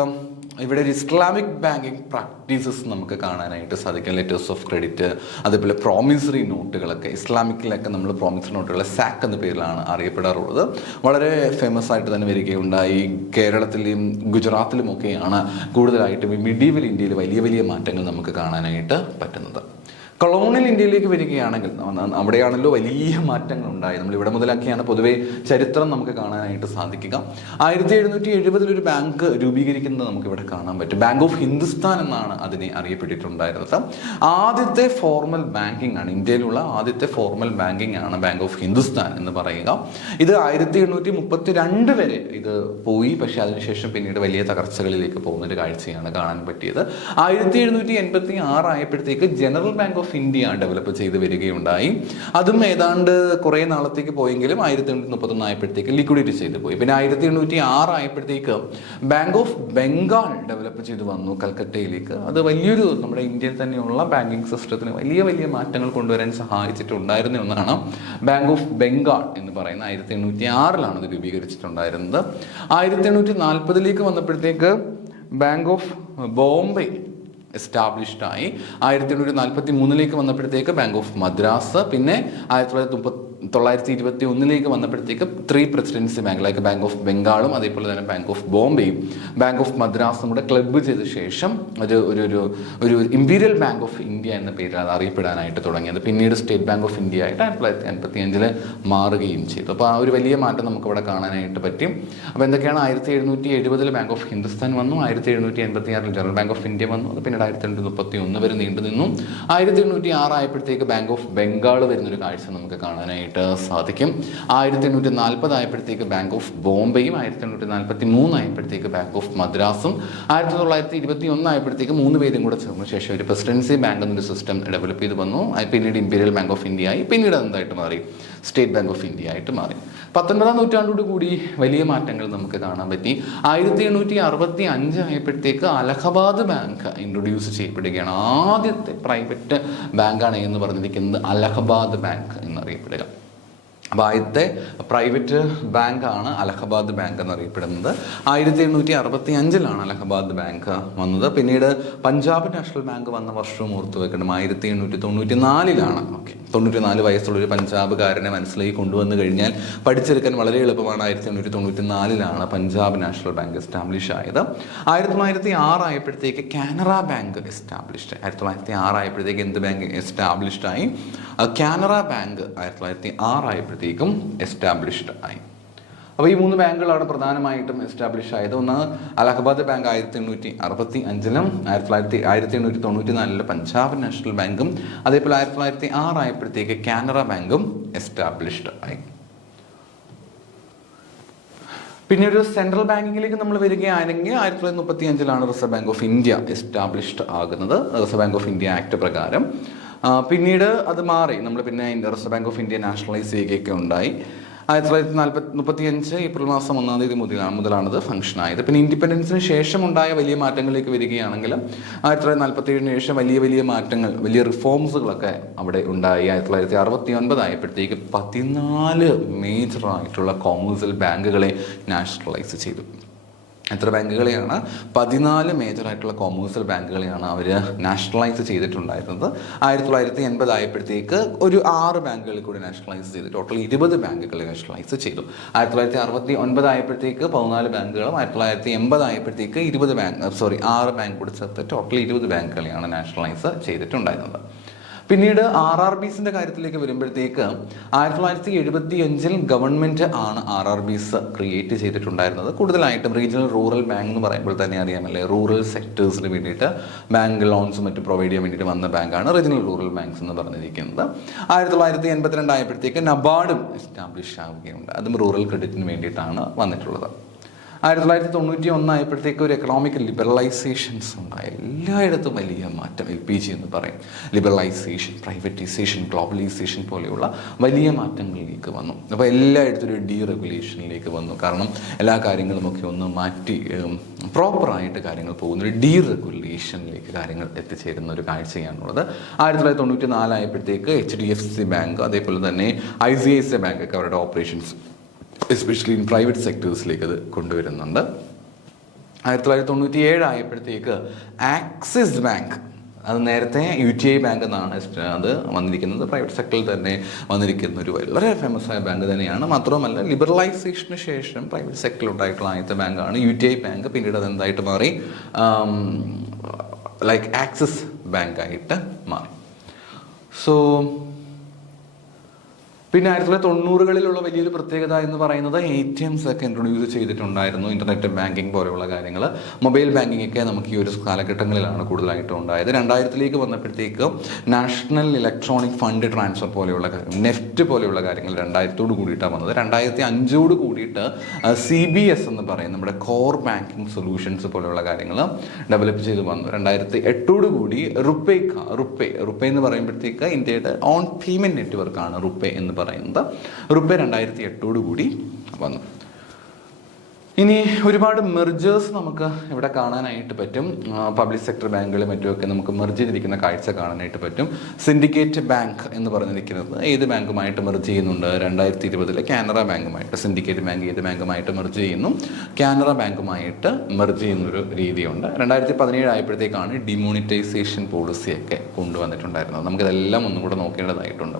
ഇവിടെ ഒരു ഇസ്ലാമിക് ബാങ്കിങ് പ്രാക്ടീസസ് നമുക്ക് കാണാനായിട്ട് സാധിക്കും. ലെറ്റേഴ്സ് ഓഫ് ക്രെഡിറ്റ്, അതേപോലെ പ്രോമിസറി നോട്ടുകളൊക്കെ ഇസ്ലാമിക്കിലൊക്കെ നമ്മൾ പ്രോമിസറി നോട്ടുകൾ സാക്ക് എന്ന പേരിലാണ് അറിയപ്പെടാറുള്ളത്. വളരെ ഫേമസ് ആയിട്ട് തന്നെ വരികയുണ്ടായി. കേരളത്തിലും ഗുജറാത്തിലുമൊക്കെയാണ് കൂടുതലായിട്ടും ഈ മിഡീവൽ ഇന്ത്യയിൽ വലിയ മാറ്റങ്ങൾ നമുക്ക് കാണാനായിട്ട് പറ്റുന്നത്. കൊളോണിയൽ ഇന്ത്യയിലേക്ക് വരികയാണെങ്കിൽ അവിടെയാണല്ലോ വലിയ മാറ്റങ്ങൾ ഉണ്ടായി. നമ്മൾ ഇവിടെ മുതലൊക്കെയാണ് പൊതുവേ ചരിത്രം നമുക്ക് കാണാനായിട്ട് സാധിക്കുക. 1770 ഒരു ബാങ്ക് രൂപീകരിക്കുന്നത് നമുക്കിവിടെ കാണാൻ പറ്റും. ബാങ്ക് ഓഫ് ഹിന്ദുസ്ഥാൻ എന്നാണ് അതിനെ അറിയപ്പെട്ടിട്ടുണ്ടായിരുന്നത്. ആദ്യത്തെ ഫോർമൽ ബാങ്കിങ് ആണ്, ഇന്ത്യയിലുള്ള ആദ്യത്തെ ഫോർമൽ ബാങ്കിങ് ആണ് ബാങ്ക് ഓഫ് ഹിന്ദുസ്ഥാൻ എന്ന് പറയുക. ഇത് 1832 വരെ ഇത് പോയി, പക്ഷേ അതിനുശേഷം പിന്നീട് വലിയ തകർച്ചകളിലേക്ക് പോകുന്നൊരു കാഴ്ചയാണ് കാണാൻ പറ്റിയത്. 1786 ആയപ്പോഴത്തേക്ക് general bank of India develop ചെയ്ത് വരികയുണ്ടായി. അതും ഏതാണ്ട് കുറേ നാളത്തേക്ക് പോയെങ്കിലും 1831 ആയപ്പോഴത്തേക്ക് ലിക്വിഡേറ്റ് ചെയ്ത് പോയി. പിന്നെ 1806 ആയപ്പോഴത്തേക്ക് ബാങ്ക് ഓഫ് ബംഗാൾ ഡെവലപ്പ് ചെയ്ത് വന്നു കൽക്കട്ടയിലേക്ക്. അത് വലിയൊരു നമ്മുടെ ഇന്ത്യയിൽ തന്നെയുള്ള ബാങ്കിങ് സിസ്റ്റത്തിന് വലിയ മാറ്റങ്ങൾ കൊണ്ടുവരാൻ സഹായിച്ചിട്ടുണ്ടായിരുന്ന ഒന്നാണ് ബാങ്ക് ഓഫ് ബംഗാൾ എന്ന് പറയുന്ന 1806 അത് രൂപീകരിച്ചിട്ടുണ്ടായിരുന്നത്. 1840 വന്നപ്പോഴത്തേക്ക് ബാങ്ക് ഓഫ് ബോംബെ എസ്റ്റാബ്ലിഷ്ഡ് ആയി. 1843 വന്നപ്പോഴത്തേക്ക് ബാങ്ക് ഓഫ് മദ്രാസ്, പിന്നെ 1921 വന്നപ്പോഴത്തേക്ക് 3 presidency bank like bank of ബംഗാളും അതേപോലെ തന്നെ ബാങ്ക് ഓഫ് ബോംബെയും ബാങ്ക് ഓഫ് മദ്രാസും കൂടെ ക്ലബ്ബ് ചെയ്ത ശേഷം ഒരു ഇമ്പീരിയൽ ബാങ്ക് ഓഫ് ഇന്ത്യ എന്ന പേരിൽ അത് അറിയപ്പെടാനായിട്ട് തുടങ്ങിയത്. പിന്നീട് സ്റ്റേറ്റ് ബാങ്ക് ഓഫ് ഇന്ത്യ ആയിട്ട് 1955 മാറുകയും ചെയ്തു. അപ്പോൾ ആ ഒരു വലിയ മാറ്റം നമുക്ക് ഇവിടെ കാണാനായിട്ട് പറ്റും. അപ്പോൾ എന്തൊക്കെയാണ്, 1770 ബാങ്ക് ഓഫ് ഹിന്ദുസ്ഥാൻ വന്നു, 1786 ജനറൽ ബാങ്ക് ഓഫ് ഇന്ത്യ വന്നു, അത് പിന്നീട് 1831 വരെ നീണ്ടു നിന്നു. 1806 ആയപ്പോഴത്തേക്ക് ബാങ്ക് ഓഫ് ബംഗാൾ വരുന്നൊരു കാഴ്ച നമുക്ക് കാണാനായിട്ട് സാധിക്കും. 1840 ആയപ്പോഴത്തേക്ക് ബാങ്ക് ഓഫ് ബോംബെയും, 1843 ആയപ്പോഴത്തേക്ക് ബാങ്ക് ഓഫ് മദ്രാസും, 1921 ആയപ്പോഴത്തേക്ക് 3 പേരും കൂടെ ചേർന്ന ശേഷം ഒരു പ്രസിഡൻസി ബാങ്ക് എന്നൊരു സിസ്റ്റം ഡെവലപ്പ് ചെയ്ത് വന്നു. പിന്നീട് ഇമ്പീരിയൽ ബാങ്ക് ഓഫ് ഇന്ത്യ ആയി, പിന്നീട് അതെന്തായിട്ട് മാറി, സ്റ്റേറ്റ് ബാങ്ക് ഓഫ് ഇന്ത്യ ആയിട്ട് മാറി. 19ാം നൂറ്റാണ്ടോട് കൂടി വലിയ മാറ്റങ്ങൾ നമുക്ക് കാണാൻ പറ്റി. 1865 ആയപ്പോഴത്തേക്ക് അലഹബാദ് ബാങ്ക് ഇൻട്രൊഡ്യൂസ് ചെയ്യപ്പെടുകയാണ്. ആദ്യത്തെ പ്രൈവറ്റ് ബാങ്കാണ് എന്ന് പറഞ്ഞിരിക്കുന്നത് അലഹബാദ് ബാങ്ക് എന്നറിയപ്പെടുക. അപ്പോൾ ആദ്യത്തെ പ്രൈവറ്റ് ബാങ്കാണ് അലഹബാദ് ബാങ്ക് എന്നറിയപ്പെടുന്നത്. 1865 അലഹബാദ് ബാങ്ക് വന്നത്. പിന്നീട് പഞ്ചാബ് നാഷണൽ ബാങ്ക് വന്ന വർഷവും ഓർത്തു വെക്കണം, 1894 ഓക്കെ. 94 വയസ്സുള്ളൊരു പഞ്ചാബുകാരനെ മനസ്സിലേക്ക് കൊണ്ടുവന്നു കഴിഞ്ഞാൽ പഠിച്ചെടുക്കാൻ വളരെ എളുപ്പമാണ്. 1894 പഞ്ചാബ് നാഷണൽ ബാങ്ക് എസ്റ്റാബ്ലിഷ് ആയത്. 1906 ആയപ്പോഴത്തേക്ക് കാനറ ബാങ്ക് എസ്റ്റാബ്ലിഷ്ഡ്. 1906 ആയപ്പോഴത്തേക്ക് എന്ത് ബാങ്ക് എസ്റ്റാബ്ലിഷ്ഡ് ആയി? കാനറ ബാങ്ക് 1906 ആയപ്പോഴത്തേക്കും എസ്റ്റാബ്ലിഷ്ഡ് ആയി. അപ്പോൾ ഈ 3 ബാങ്കുകളാണ് പ്രധാനമായിട്ടും എസ്റ്റാബ്ലിഷ് ആയത്. ഒന്ന് അലഹബാദ് ബാങ്ക് 1865, 1894 പഞ്ചാബ് നാഷണൽ ബാങ്കും, അതേപോലെ 1906 ആയപ്പോഴത്തേക്ക് കാനറ ബാങ്കും എസ്റ്റാബ്ലിഷ്ഡ് ആയി. പിന്നെ ഒരു സെൻട്രൽ ബാങ്കിങ്ങിലേക്ക് നമ്മൾ വരികയാണെങ്കിൽ 1935 reserve bank of India established ആകുന്നത്, reserve bank of India act പ്രകാരം. പിന്നീട് അത് മാറി, നമ്മൾ പിന്നെ reserve bank of India nationalise ചെയ്യുകയൊക്കെ ഉണ്ടായി. 1935 ഏപ്രിൽ മാസം 1-ാം തീയതി മുതലാണത് ഫംഗ്ഷൻ ആയത്. പിന്നെ ഇൻഡിപെൻഡൻസിന് ശേഷം ഉണ്ടായ വലിയ മാറ്റങ്ങളിലേക്ക് വരികയാണെങ്കിൽ 1947 ശേഷം വലിയ മാറ്റങ്ങൾ, വലിയ റിഫോംസുകളൊക്കെ അവിടെ ഉണ്ടായി. 1969 ആയപ്പോഴത്തേക്ക് 14 മേജറായിട്ടുള്ള കൊമേഴ്സ്യൽ ബാങ്കുകളെ നാഷണലൈസ് ചെയ്തു. എത്ര ബാങ്കുകളെയാണ്? 14 മേജറായിട്ടുള്ള കൊമേഴ്സ്യൽ ബാങ്കുകളെയാണ് അവർ നാഷണലൈസ് ചെയ്തിട്ടുണ്ടായിരുന്നത്. 1980 ആയപ്പോഴത്തേക്ക് ഒരു 6 ബാങ്കുകളിൽ കൂടി നാഷണലൈസ് ചെയ്ത് ടോട്ടൽ 20 ബാങ്കുകളെ നാഷണലൈസ് ചെയ്തു. 1969 ആയപ്പോഴത്തേക്ക് 14 ബാങ്കുകളും, 1980 ആയപ്പോഴത്തേക്ക് 6 ബാങ്ക് കൂടി ചേർത്ത് ടോട്ടൽ 20 ബാങ്കുകളെയാണ് നാഷണലൈസ് ചെയ്തിട്ടുണ്ടായിരുന്നത്. പിന്നീട് RRBസിൻ്റെ കാര്യത്തിലേക്ക് വരുമ്പോഴത്തേക്ക് 1975 ഗവൺമെൻറ് ആണ് RRBs ക്രിയേറ്റ് ചെയ്തിട്ടുണ്ടായിരുന്നത്. കൂടുതലായിട്ടും റീജിയണൽ റൂറൽ ബാങ്ക് എന്ന് പറയുമ്പോൾ തന്നെ അറിയാമല്ലേ, റൂറൽ സെക്ടേഴ്സിന് വേണ്ടിയിട്ട് ബാങ്ക് ലോൺസും മറ്റും പ്രൊവൈഡ് ചെയ്യാൻ വേണ്ടിയിട്ട് വന്ന ബാങ്കാണ് റീജിയണൽ റൂറൽ ബാങ്ക്സ് എന്ന് പറഞ്ഞിരിക്കുന്നത്. 1982 ആയപ്പോഴത്തേക്ക് നബാർഡും എസ്റ്റാബ്ലിഷ് ആവുകയുണ്ട്. അതും റൂറൽ ക്രെഡിറ്റിന് വേണ്ടിയിട്ടാണ് വന്നിട്ടുള്ളത്. 1991 ആയപ്പോഴത്തേക്ക് ഒരു എക്കണോമിക് ലിബറലൈസേഷൻസ് ഉണ്ടായി. എല്ലായിടത്തും വലിയ മാറ്റം, LPG എന്ന് പറയും, ലിബറലൈസേഷൻ, പ്രൈവറ്റൈസേഷൻ, ഗ്ലോബലൈസേഷൻ പോലെയുള്ള വലിയ മാറ്റങ്ങളിലേക്ക് വന്നു. അപ്പോൾ എല്ലായിടത്തും ഒരു ഡീറെഗുലേഷനിലേക്ക് വന്നു. കാരണം എല്ലാ കാര്യങ്ങളുമൊക്കെ ഒന്ന് മാറ്റി പ്രോപ്പറായിട്ട് കാര്യങ്ങൾ പോകുന്ന ഒരു ഡീറെഗുലേഷനിലേക്ക് കാര്യങ്ങൾ എത്തിച്ചേരുന്ന ഒരു കാഴ്ചയാണുള്ളത്. 1994 ആയപ്പോഴത്തേക്ക് HDFC ബാങ്ക്, അതേപോലെ തന്നെ ICICI ബാങ്ക് ഒക്കെ അവരുടെ ഓപ്പറേഷൻസ് എസ്പെഷ്യലി ഇൻ പ്രൈവറ്റ് സെക്ടേഴ്സിലേക്ക് അത് കൊണ്ടുവരുന്നുണ്ട്. 1997 ആയപ്പോഴത്തേക്ക് ആക്സിസ് ബാങ്ക്, അത് നേരത്തെ UTI ബാങ്ക് എന്നാണ് അത് വന്നിരിക്കുന്നത്, പ്രൈവറ്റ് സെക്ടറിൽ തന്നെ വന്നിരിക്കുന്ന ഒരു വളരെ ഫേമസ് ആയ ബാങ്ക് തന്നെയാണ്. മാത്രമല്ല ലിബറലൈസേഷന് ശേഷം പ്രൈവറ്റ് സെക്ടറിൽ ഉണ്ടായിട്ടുള്ള ആദ്യത്തെ ബാങ്കാണ് UTI ബാങ്ക്. പിന്നീട് അതെന്തായിട്ട് മാറി, ലൈക്ക് ആക്സിസ് ബാങ്കായിട്ട് മാറി. സോ പിന്നെ 1990കളിലുള്ള വലിയൊരു പ്രത്യേകത എന്ന് പറയുന്നത് ATMs ഒക്കെ ഇൻട്രൊഡ്യൂസ് ചെയ്തിട്ടുണ്ടായിരുന്നു. ഇൻ്റർനെറ്റ് ബാങ്കിങ് പോലെയുള്ള കാര്യങ്ങൾ, മൊബൈൽ ബാങ്കിങ് ഒക്കെ നമുക്ക് ഈ ഒരു കാലഘട്ടങ്ങളിലാണ് കൂടുതലായിട്ടും ഉണ്ടായത്. 2000ലേക്ക് വന്നപ്പോഴത്തേക്ക് നാഷണൽ ഇലക്ട്രോണിക് ഫണ്ട് ട്രാൻസ്ഫർ പോലെയുള്ള കാര്യം, നെഫ്റ്റ് പോലെയുള്ള കാര്യങ്ങൾ 2000 കൂടിയിട്ടാണ് വന്നത്. 2005 കൂടിയിട്ട് CBS എന്ന് പറയും നമ്മുടെ കോർ ബാങ്കിങ് സൊല്യൂഷൻസ് പോലെയുള്ള കാര്യങ്ങൾ ഡെവലപ്പ് ചെയ്ത് വന്നു. 2008 കൂടി റുപ്പേ എന്ന് പറയുമ്പോഴത്തേക്ക് ഇന്ത്യയുടെ ഓൺ പേയ്മെൻറ്റ് നെറ്റ്വർക്കാണ് റുപ്പേ എന്ന് പറയുന്നത്. റുപ്പേ 2008 കൂടി വന്നു. ഇനി ഒരുപാട് മെർജേഴ്സ് നമുക്ക് ഇവിടെ കാണാനായിട്ട് പറ്റും. പബ്ലിക് സെക്ടർ ബാങ്കുകളും മറ്റുമൊക്കെ നമുക്ക് മെർജ് ചെയ്തിരിക്കുന്ന കാഴ്ച കാണാനായിട്ട് പറ്റും. സിൻഡിക്കേറ്റ് ബാങ്ക് എന്ന് പറഞ്ഞിരിക്കുന്നത് ഏത് ബാങ്കുമായിട്ട് മെർജ് ചെയ്യുന്നുണ്ട്? 2020 കാനറ ബാങ്കുമായിട്ട്. സിൻഡിക്കേറ്റ് ബാങ്ക് ഏത് ബാങ്കുമായിട്ട് മെർജ് ചെയ്യുന്നു? കാനറ ബാങ്കുമായിട്ട് മെർജ് ചെയ്യുന്നൊരു രീതിയുണ്ട്. 2017 ആയപ്പോഴത്തേക്കാണ് ഡിമോണിറ്റൈസേഷൻ പോളിസിയൊക്കെ കൊണ്ടുവന്നിട്ടുണ്ടായിരുന്നത്. നമുക്കിതെല്ലാം ഒന്നും കൂടെ നോക്കേണ്ടതായിട്ടുണ്ട്.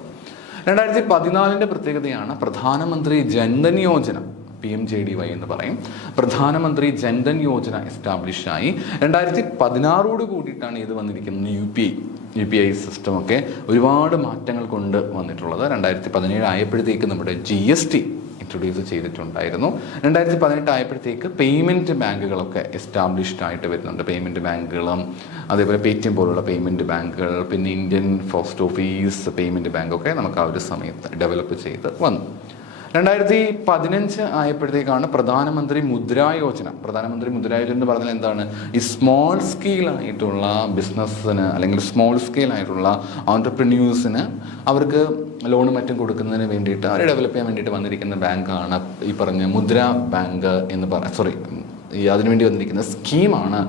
2014 പ്രത്യേകതയാണ് പ്രധാനമന്ത്രി ജൻധൻ യോജന, PMJDY എന്ന് പറയും. പ്രധാനമന്ത്രി ജൻധൻ യോജന എസ്റ്റാബ്ലിഷായി. 2016 കൂടിയിട്ടാണ് ഇത് വന്നിരിക്കുന്നത്. UPI സിസ്റ്റമൊക്കെ ഒരുപാട് മാറ്റങ്ങൾ കൊണ്ട് വന്നിട്ടുള്ളത്. 2017 ആയപ്പോഴത്തേക്ക് നമ്മുടെ GST ഇൻട്രൊഡ്യൂസ് ചെയ്തിട്ടുണ്ടായിരുന്നു. 2018 ആയപ്പോഴത്തേക്ക് പേയ്മെൻറ്റ് ബാങ്കുകളൊക്കെ എസ്റ്റാബ്ലിഷ്ഡ് ആയിട്ട് വരുന്നുണ്ട്. പേയ്മെൻറ്റ് ബാങ്കുകളും അതേപോലെ പേടിഎം പോലുള്ള പേയ്മെൻറ്റ് ബാങ്കുകൾ, പിന്നെ ഇന്ത്യൻ പോസ്റ്റ് ഓഫീസ് പേയ്മെൻറ്റ് ബാങ്കൊക്കെ നമുക്ക് ആ ഒരു സമയത്ത് ഡെവലപ്പ് ചെയ്ത് വന്നു. 2015 ആയപ്പോഴത്തേക്കാണ് പ്രധാനമന്ത്രി മുദ്രാ യോജന. പ്രധാനമന്ത്രി മുദ്രാ യോജന എന്ന് പറഞ്ഞാൽ എന്താണ്? ഈ സ്മോൾ സ്കെയിലായിട്ടുള്ള ബിസിനസ്സിന് അല്ലെങ്കിൽ സ്മോൾ സ്കെയിലായിട്ടുള്ള ഓൺടർപ്രന്യൂഴ്സിന് അവർക്ക് ലോണും മറ്റും കൊടുക്കുന്നതിന് വേണ്ടിയിട്ട് അവരെ ഡെവലപ്പ് ചെയ്യാൻ വേണ്ടിയിട്ട് വന്നിരിക്കുന്ന ബാങ്കാണ് ഈ പറഞ്ഞ മുദ്രാ ബാങ്ക് എന്ന് അതിനുവേണ്ടി വന്നിരിക്കുന്ന സ്കീമാണ്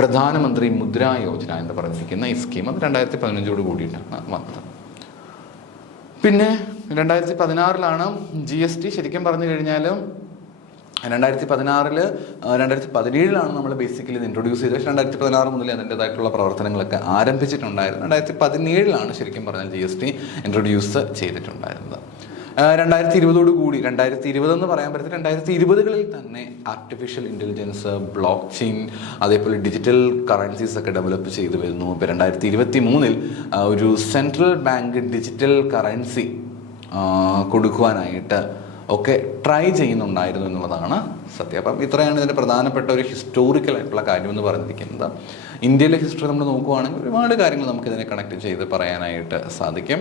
പ്രധാനമന്ത്രി മുദ്രാ യോജന എന്ന് പറഞ്ഞിരിക്കുന്ന ഈ സ്കീം. അത് 2015 കൂടിയിട്ടാണ് വന്നത്. പിന്നെ 2016 GST ശരിക്കും പറഞ്ഞു കഴിഞ്ഞാൽ 2017 നമ്മൾ ബേസിക്കലി ഇത് ഇൻട്രൊഡ്യൂസ് ചെയ്തത്. പക്ഷേ 2016 മുതൽ അതിൻ്റെതായിട്ടുള്ള പ്രവർത്തനങ്ങളൊക്കെ ആരംഭിച്ചിട്ടുണ്ടായിരുന്നു. 2017 ശരിക്കും പറഞ്ഞാൽ GST ഇൻട്രൊഡ്യൂസ് ചെയ്തിട്ടുണ്ടായിരുന്നത്. 2020 കൂടി 2020 എന്ന് പറയാൻ പറ്റത്തില്ല, 2020 തന്നെ ആർട്ടിഫിഷ്യൽ ഇൻ്റലിജൻസ്, ബ്ലോക്ക് ചെയിൻ, അതേപോലെ ഡിജിറ്റൽ കറൻസീസ് ഒക്കെ ഡെവലപ്പ് ചെയ്തു വരുന്നു. ഇപ്പോൾ 2023 ഒരു സെൻട്രൽ ബാങ്ക് ഡിജിറ്റൽ കറൻസി കൊടുക്കുവാനായിട്ട് ഒക്കെ ട്രൈ ചെയ്യുന്നുണ്ടായിരുന്നു എന്നുള്ളതാണ് സത്യം. അപ്പം ഇത്രയാണ് ഇതിൻ്റെ പ്രധാനപ്പെട്ട ഒരു ഹിസ്റ്റോറിക്കലായിട്ടുള്ള കാര്യം എന്ന് പറഞ്ഞിരിക്കുന്നത്. ഇന്ത്യയിലെ ഹിസ്റ്ററി നമ്മൾ നോക്കുകയാണെങ്കിൽ ഒരുപാട് കാര്യങ്ങൾ നമുക്കിതിനെ കണക്ട് ചെയ്ത് പറയാനായിട്ട് സാധിക്കും.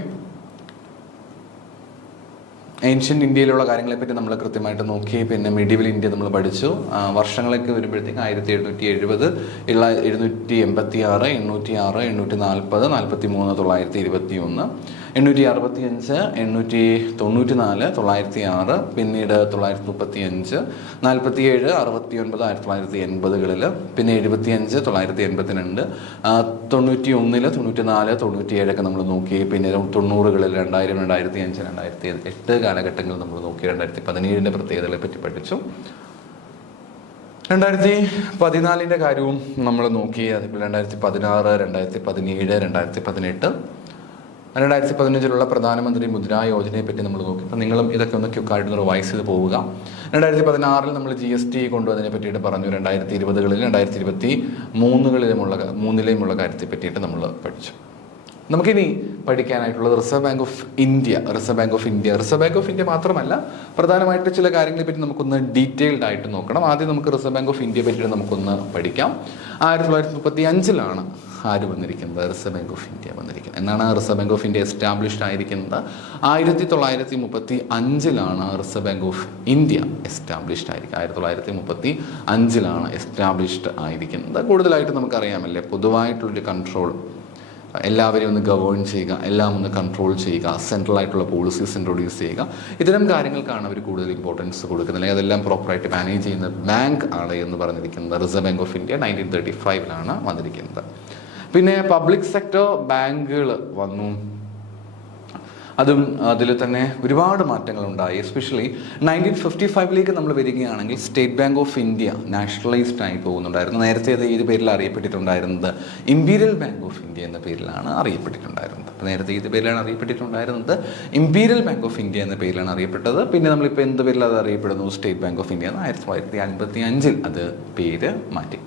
ഏൻഷ്യൻ്റ് ഇന്ത്യയിലുള്ള കാര്യങ്ങളെപ്പറ്റി നമ്മൾ കൃത്യമായിട്ട് നോക്കി. പിന്നെ മിഡീവൽ ഇന്ത്യ നമ്മൾ പഠിച്ചു. വർഷങ്ങളൊക്കെ വരുമ്പോഴത്തേക്ക് 1770, 786, 806, 840, 43, 921, 865, 894, 906, പിന്നീട് 935, 47, 69, 1980, പിന്നെ 75, 982, 91, 94, 97 നമ്മൾ നോക്കി. പിന്നെ 90, 2000, 2005, 2008 കാലഘട്ടങ്ങൾ നമ്മൾ നോക്കി. 2017 പ്രത്യേകതകളെ പറ്റി പഠിച്ചു. 2014 കാര്യവും നമ്മൾ നോക്കി. അതേപോലെ 2016, 2017, 2018, 2015 പ്രധാനമന്ത്രി മുദ്രാ യോജനയെ പറ്റി നമ്മൾ നോക്കി. അപ്പം നിങ്ങളും ഇതൊക്കെ ഒന്ന് ക്യുക്കായിട്ട് റിവൈസ് ചെയ്ത് പോവുക. 2016 നമ്മൾ GST കൊണ്ടുവന്നതിനെ പറ്റിയിട്ട് പറഞ്ഞു. 2020, 2023 കാര്യത്തെ പറ്റിയിട്ട് നമ്മൾ പഠിച്ചു. നമുക്കിനി പഠിക്കാനായിട്ടുള്ളത് റിസർവ് ബാങ്ക് ഓഫ് ഇന്ത്യ മാത്രമല്ല, പ്രധാനമായിട്ട് ചില കാര്യങ്ങളെ പറ്റി നമുക്കൊന്ന് ഡീറ്റെയിൽഡ് ആയിട്ട് നോക്കണം. ആദ്യം നമുക്ക് റിസർവ് ബാങ്ക് ഓഫ് ഇന്ത്യയെ പറ്റിയിട്ട് നമുക്കൊന്ന് പഠിക്കാം. 1935 ആര് വന്നിരിക്കുന്നത്? റിസർവ് ബാങ്ക് ഓഫ് ഇന്ത്യ വന്നിരിക്കുന്നത്. എന്നാണ് reserve bank of India established ആയിരിക്കുന്നത്? 1935 reserve bank of India established ആയിരിക്കും. 1935 എസ്റ്റാബ്ലിഷ്ഡ് ആയിരിക്കുന്നത്. കൂടുതലായിട്ട് നമുക്കറിയാമല്ലേ, പൊതുവായിട്ടുള്ളൊരു കൺട്രോൾ, എല്ലാവരെയും ഒന്ന് ഗവേൺ ചെയ്യുക, എല്ലാം ഒന്ന് കൺട്രോൾ ചെയ്യുക, സെൻട്രൽ ആയിട്ടുള്ള പോളിസീസ് ഇൻട്രൊഡ്യൂസ് ചെയ്യുക, ഇത്തരം കാര്യങ്ങൾക്കാണ് അവർ കൂടുതൽ ഇമ്പോർട്ടൻസ് കൊടുക്കുന്നത്. അല്ലെങ്കിൽ അതെല്ലാം പ്രോപ്പറായിട്ട് മാനേജ് ചെയ്യുന്ന ബാങ്ക് ആണ് എന്ന് പറഞ്ഞിരിക്കുന്നത് റിസർവ് ബാങ്ക് ഓഫ് ഇന്ത്യ 1935 വന്നിരിക്കുന്നത്. പിന്നെ പബ്ലിക് സെക്ടർ ബാങ്കുകൾ വന്നു. അതിൽ തന്നെ ഒരുപാട് മാറ്റങ്ങളുണ്ടായി. എസ്പെഷ്യലി 1955 നമ്മൾ വരികയാണെങ്കിൽ state bank of India nationalised ആയി പോകുന്നുണ്ടായിരുന്നു. നേരത്തെ അത് ഏത് പേരിൽ അറിയപ്പെട്ടിട്ടുണ്ടായിരുന്നത്? ഇമ്പീരിയൽ ബാങ്ക് ഓഫ് ഇന്ത്യ എന്ന പേരിലാണ് അറിയപ്പെട്ടിട്ടുണ്ടായിരുന്നത്. അപ്പോൾ നേരത്തെ ഏത് പേരിലാണ് അറിയപ്പെട്ടിട്ടുണ്ടായിരുന്നത്? ഇമ്പീരിയൽ ബാങ്ക് ഓഫ് ഇന്ത്യ എന്ന പേരിലാണ് അറിയപ്പെട്ടത്. പിന്നെ നമ്മളിപ്പോൾ എന്ത് പേരിൽ അത് അറിയപ്പെടുന്നു? സ്റ്റേറ്റ് ബാങ്ക് ഓഫ് ഇന്ത്യ എന്ന്. 1955 അത് പേര് മാറ്റി.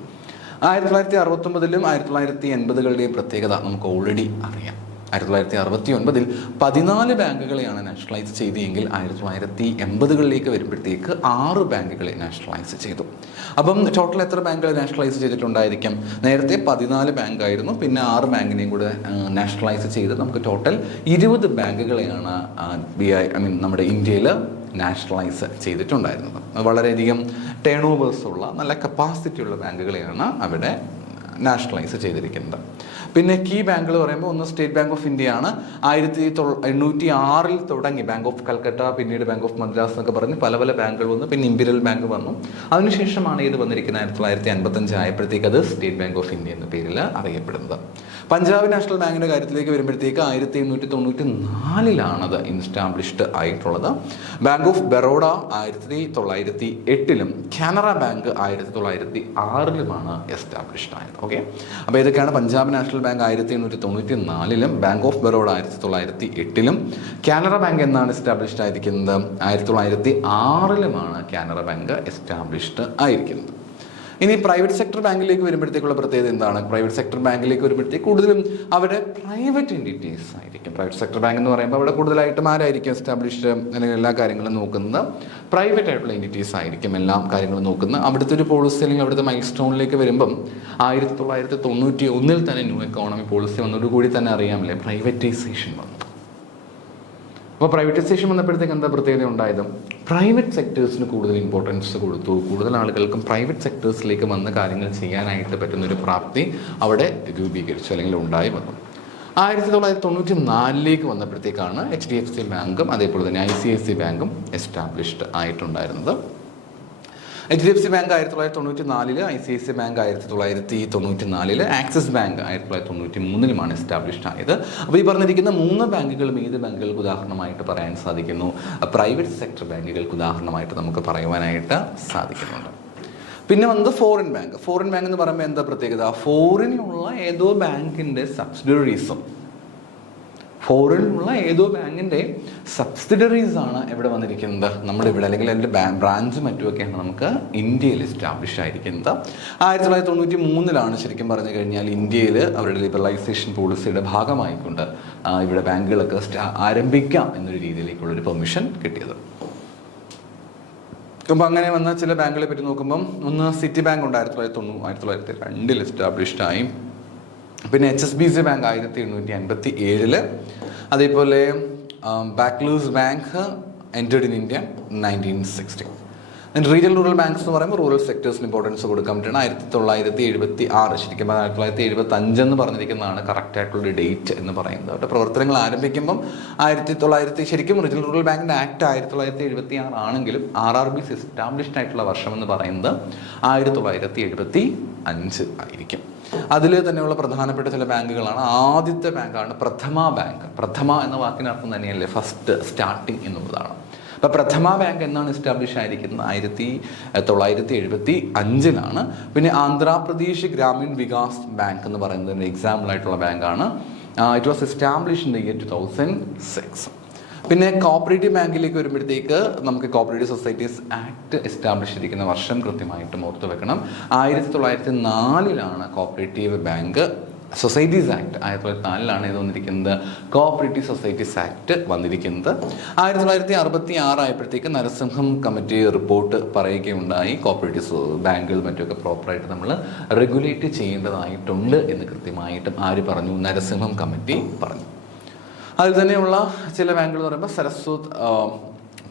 1969 1980 പ്രത്യേകത നമുക്ക് ഓൾറെഡി അറിയാം. 1969 14 ബാങ്കുകളെയാണ് നാഷണലൈസ് ചെയ്തെങ്കിൽ 1980 വരുമ്പോഴത്തേക്ക് 6 ബാങ്കുകളെ നാഷണലൈസ് ചെയ്തു. അപ്പം ടോട്ടൽ എത്ര ബാങ്കുകളെ നാഷണലൈസ് ചെയ്തിട്ടുണ്ടായിരിക്കും? നേരത്തെ 14 ബാങ്കായിരുന്നു, പിന്നെ 6 ബാങ്കിനെയും കൂടെ നാഷണലൈസ് ചെയ്ത് നമുക്ക് ടോട്ടൽ 20 ബാങ്കുകളെയാണ് നമ്മുടെ ഇന്ത്യയിൽ നാഷണലൈസ് ചെയ്തിട്ടുണ്ടായിരുന്നത്. വളരെയധികം ടേൺ ഓവേഴ്സുള്ള നല്ല കപ്പാസിറ്റി ഉള്ള ബാങ്കുകളെയാണ് അവിടെ നാഷണലൈസ് ചെയ്തിരിക്കുന്നത്. പിന്നെ കീ ബാങ്കുകൾ പറയുമ്പോൾ ഒന്ന് സ്റ്റേറ്റ് ബാങ്ക് ഓഫ് ഇന്ത്യ ആണ്. 1806 തുടങ്ങി ബാങ്ക് ഓഫ് കൽക്കട്ട, പിന്നീട് ബാങ്ക് ഓഫ് മദ്രാസ് എന്നൊക്കെ പറഞ്ഞ് പല പല ബാങ്കുകൾ വന്നു. പിന്നെ ഇമ്പീരിയൽ ബാങ്ക് വന്നു. അതിനുശേഷമാണ് ഇത് വന്നിരിക്കുന്നത് 1955 ആയപ്പോഴത്തേക്ക് അത് സ്റ്റേറ്റ് ബാങ്ക് ഓഫ് ഇന്ത്യ എന്ന പേരിൽ അറിയപ്പെടുന്നത്. പഞ്ചാബ് നാഷണൽ ബാങ്കിന്റെ കാര്യത്തിലേക്ക് വരുമ്പോഴത്തേക്ക് 1894 അത് ഇൻസ്റ്റാബ്ലിഷ്ഡ് ആയിട്ടുള്ളത്. Bank of Baroda 1908 Canara bank 1906 established ആയത്. ഓക്കെ, അപ്പോൾ ഇതൊക്കെയാണ് Punjab national bank 1894 bank of Baroda 1908 Canara bank എന്നാണ് എസ്റ്റാബ്ലിഷ്ഡ് ആയിരിക്കുന്നത് 1906 കാനറ ബാങ്ക് എസ്റ്റാബ്ലിഷ്ഡ് ആയിരിക്കുന്നത്. ഇനി പ്രൈവറ്റ് സെക്ടർ ബാങ്കിലേക്ക് വരുമ്പോഴത്തേക്കുള്ള പ്രത്യേകത എന്താണ്? പ്രൈവറ്റ് സെക്ടർ ബാങ്കിലേക്ക് വരുമ്പോഴത്തേക്ക് കൂടുതലും അവിടെ പ്രൈവറ്റ് എൻറ്റിറ്റീസ് ആയിരിക്കും. പ്രൈവറ്റ് സെക്ടർ ബാങ്ക് എന്ന് പറയുമ്പോൾ അവിടെ കൂടുതലായിട്ടും ആരായിരിക്കും എസ്റ്റാബ്ലിഷ്ഡ് അല്ലെങ്കിൽ എല്ലാ കാര്യങ്ങളും നോക്കുന്നത്? പ്രൈവറ്റ് ആയിട്ടുള്ള എൻറ്റിറ്റീസ് ആയിരിക്കും എല്ലാ കാര്യങ്ങളും നോക്കുന്നത്. അവിടുത്തെ ഒരു പോളിസി അല്ലെങ്കിൽ അവിടുത്തെ മൈൽ സ്റ്റോണിലേക്ക് വരുമ്പം 1991 തന്നെ ന്യൂ എക്കോണമി പോളിസി വന്നതോടുകൂടി തന്നെ അറിയാമല്ലേ പ്രൈവറ്റൈസേഷൻ വന്നു. അപ്പോൾ പ്രൈവറ്റൈസേഷൻ വന്നപ്പോഴത്തേക്ക് എന്താ പ്രത്യേകത ഉണ്ടായത്? പ്രൈവറ്റ് സെക്ടേഴ്സിന് കൂടുതൽ ഇമ്പോർട്ടൻസ് കൊടുത്തു. കൂടുതൽ ആളുകൾക്കും പ്രൈവറ്റ് സെക്ടേഴ്സിലേക്ക് വന്ന് കാര്യങ്ങൾ ചെയ്യാനായിട്ട് പറ്റുന്നൊരു പ്രാപ്തി അവിടെ രൂപീകരിച്ചു അല്ലെങ്കിൽ ഉണ്ടായി വന്നു. 1994 വന്നപ്പോഴത്തേക്കാണ് HDFC ബാങ്കും അതേപോലെ തന്നെ ICICI ബാങ്കും എസ്റ്റാബ്ലിഷ്ഡ് ആയിട്ടുണ്ടായിരുന്നത്. HDFC bank 1994, ICICI bank 1994, Axis bank 1993 established ആയത്. അപ്പോൾ ഈ പറഞ്ഞിരിക്കുന്ന 3 ബാങ്കുകളും ഏത് ബാങ്കുകൾക്ക് ഉദാഹരണമായിട്ട് പറയാൻ സാധിക്കുന്നു? പ്രൈവറ്റ് സെക്ടർ ബാങ്കുകൾക്ക് ഉദാഹരണമായിട്ട് നമുക്ക് പറയുവാനായിട്ട് സാധിക്കുന്നുണ്ട്. പിന്നെ വന്നത് ഫോറിൻ ബാങ്ക്. ഫോറിൻ ബാങ്ക് എന്ന് പറയുമ്പോൾ എന്താ പ്രത്യേകത? ഫോറിനുള്ള ഏതോ ബാങ്കിൻ്റെ സബ്സിഡറീസും ഫോറിനുള്ള ഏതോ ബാങ്കിൻ്റെ സബ്സിഡറീസ് ആണ് എവിടെ വന്നിരിക്കുന്നത്? നമ്മുടെ ഇവിടെ, അല്ലെങ്കിൽ അതിൻ്റെ ബ്രാഞ്ച് മറ്റുമൊക്കെയാണ് നമുക്ക് ഇന്ത്യയിൽ എസ്റ്റാബ്ലിഷ് ആയിരിക്കുന്നത്. 1993 ശരിക്കും പറഞ്ഞു കഴിഞ്ഞാൽ ഇന്ത്യയിൽ അവരുടെ ലിബറലൈസേഷൻ പോളിസിയുടെ ഭാഗമായിക്കൊണ്ട് ഇവിടെ ബാങ്കുകളൊക്കെ ആരംഭിക്കാം എന്നൊരു രീതിയിലേക്കുള്ളൊരു പെർമിഷൻ കിട്ടിയത്. അപ്പോൾ അങ്ങനെ വന്ന ചില ബാങ്കുകളെ പറ്റി നോക്കുമ്പം ഒന്ന് സിറ്റി ബാങ്ക് ഉണ്ട് 1902 എസ്റ്റാബ്ലിഷ്ഡ് ആയി. പിന്നെ HSBC ബാങ്ക് 1887, അതേപോലെ Barclays bank entered in India 1960. Regional rural banks എന്ന് പറയുമ്പോൾ റൂറൽ സെക്ടേഴ്സിന് ഇമ്പോർട്ടൻസ് കൊടുക്കാൻ പറ്റുന്ന 1976, ശരിക്കും 1975 എന്ന് പറഞ്ഞിരിക്കുന്നതാണ് കറക്റ്റ് ആയിട്ടുള്ള ഡേറ്റ് എന്ന് പറയുന്നത്. അവരുടെ പ്രവർത്തനങ്ങൾ ആരംഭിക്കുമ്പം 1900, ശരിക്കും റീജിയണൽ റൂറൽ ബാങ്കിൻ്റെ ആക്ട് 1976 ആണെങ്കിലും RRBs എസ്റ്റാബ്ലിഷ്ഡ് ആയിട്ടുള്ള വർഷം എന്ന് പറയുന്നത് 1975 ആയിരിക്കും. അതിൽ തന്നെയുള്ള പ്രധാനപ്പെട്ട ചില ബാങ്കുകളാണ്. ആദ്യത്തെ ബാങ്കാണ് പ്രഥമ ബാങ്ക്. പ്രഥമ എന്ന വാക്കിനർത്ഥം തന്നെയല്ലേ ഫസ്റ്റ്, സ്റ്റാർട്ടിങ് എന്നുള്ളതാണ്. അപ്പോൾ പ്രഥമ ബാങ്ക് എന്നാണ് എസ്റ്റാബ്ലിഷ് ആയിരിക്കുന്നത് 1975. പിന്നെ ആന്ധ്രാപ്രദേശ് ഗ്രാമീൺ വികാസ് ബാങ്ക് എന്ന് പറയുന്നതിന് എക്സാമ്പിൾ ആയിട്ടുള്ള ബാങ്കാണ്. It was establish in the year 2006. പിന്നെ കോപ്പറേറ്റീവ് ബാങ്കിലേക്ക് വരുമ്പോഴത്തേക്ക് നമുക്ക് കോപ്പറേറ്റീവ് സൊസൈറ്റീസ് ആക്ട് എസ്റ്റാബ്ലിഷ് ചെയ്തിരിക്കുന്ന വർഷം കൃത്യമായിട്ടും ഓർത്ത് വെക്കണം. 1904 കോപ്പറേറ്റീവ് ബാങ്ക് സൊസൈറ്റീസ് ആക്ട് 1904 ഇത് വന്നിരിക്കുന്നത്. കോപ്പറേറ്റീവ് സൊസൈറ്റീസ് ആക്ട് വന്നിരിക്കുന്നത് 1966 ആയപ്പോഴത്തേക്ക് നരസിംഹം കമ്മിറ്റി റിപ്പോർട്ട് പറയുകയുണ്ടായി. കോപ്പറേറ്റീവ് ബാങ്കുകൾ മറ്റുമൊക്കെ പ്രോപ്പറായിട്ട് നമ്മൾ റെഗുലേറ്റ് ചെയ്യേണ്ടതായിട്ടുണ്ട് എന്ന് കൃത്യമായിട്ടും ആര് പറഞ്ഞു? നരസിംഹം കമ്മിറ്റി പറഞ്ഞു. അതിൽ തന്നെയുള്ള ചില ബാങ്കുകൾ എന്ന് പറയുമ്പോൾ സരസ്വത്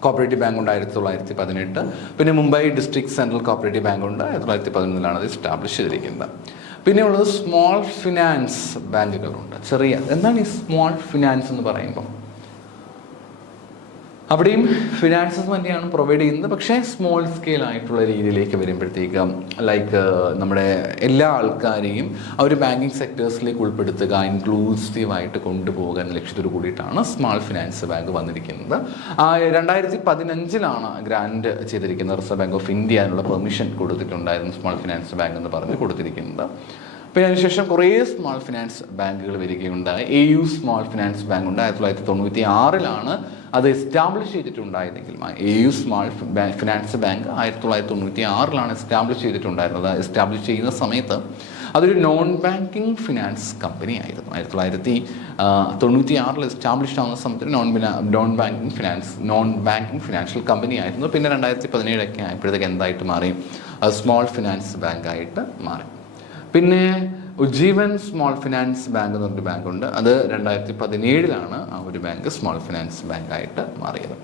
കോപ്പറേറ്റീവ് ബാങ്ക് ഉണ്ട് 1918. പിന്നെ Mumbai district central cooperative bank ഉണ്ട് 1911 അത് എസ്റ്റാബ്ലിഷ് ചെയ്തിരിക്കുന്നത്. പിന്നെ ഉള്ളത് സ്മോൾ ഫിനാൻസ് ബാങ്കുകളുണ്ട്. ചെറിയ, എന്താണ് ഈ സ്മോൾ ഫിനാൻസ് എന്ന് പറയുമ്പോൾ? അവിടെയും ഫിനാൻസസ് തന്നെയാണ് പ്രൊവൈഡ് ചെയ്യുന്നത്, പക്ഷേ സ്മോൾ സ്കെയിൽ ആയിട്ടുള്ള രീതിയിലേക്ക് വരുമ്പോഴത്തേക്ക് ലൈക്ക് നമ്മുടെ എല്ലാ ആൾക്കാരെയും ആ ഒരു ബാങ്കിങ് സെക്ടേഴ്സിലേക്ക് ഉൾപ്പെടുത്തുക, ഇൻക്ലൂസീവായിട്ട് കൊണ്ടുപോകുക എന്ന ലക്ഷ്യത്തോട് കൂടിയിട്ടാണ് സ്മോൾ ഫിനാൻസ് ബാങ്ക് വന്നിരിക്കുന്നത്. 2015 ഗ്രാൻഡ് ചെയ്തിരിക്കുന്നത്. റിസർവ് ബാങ്ക് ഓഫ് ഇന്ത്യ അതിനുള്ള പെർമിഷൻ കൊടുത്തിട്ടുണ്ടായിരുന്നു സ്മോൾ ഫിനാൻസ് ബാങ്ക് എന്ന് പറഞ്ഞ് കൊടുത്തിരിക്കുന്നത്. പിന്നെ അതിനുശേഷം കുറേ സ്മോൾ ഫിനാൻസ് ബാങ്കുകൾ വരികയുണ്ടായി. AU സ്മോൾ ഫിനാൻസ് ബാങ്ക് ഉണ്ട് 1996 അത് എസ്റ്റാബ്ലിഷ് ചെയ്തിട്ടുണ്ടായതെങ്കിലും AU small finance bank 1996 establish ചെയ്തിട്ടുണ്ടായിരുന്നത്. എസ്റ്റാബ്ലിഷ് ചെയ്യുന്ന സമയത്ത് അതൊരു നോൺ ബാങ്കിങ് ഫിനാൻസ് കമ്പനി ആയിരുന്നു. 1996 എസ്റ്റാബ്ലിഷ് ആവുന്ന സമയത്ത് നോൺ ബാങ്കിങ് ഫിനാൻഷ്യൽ കമ്പനി ആയിരുന്നു. പിന്നെ 2017 ആയപ്പോഴത്തേക്ക് എന്തായിട്ട് മാറി? സ്മോൾ ഫിനാൻസ് ബാങ്കായിട്ട് മാറി. പിന്നെ ഉജ്ജീവൻ സ്മോൾ ഫിനാൻസ് ബാങ്ക് എന്ന് പറഞ്ഞൊരു ബാങ്കുണ്ട്. അത് 2017 ആ ഒരു ബാങ്ക് സ്മോൾ ഫിനാൻസ് ബാങ്കായിട്ട് മാറിയത്.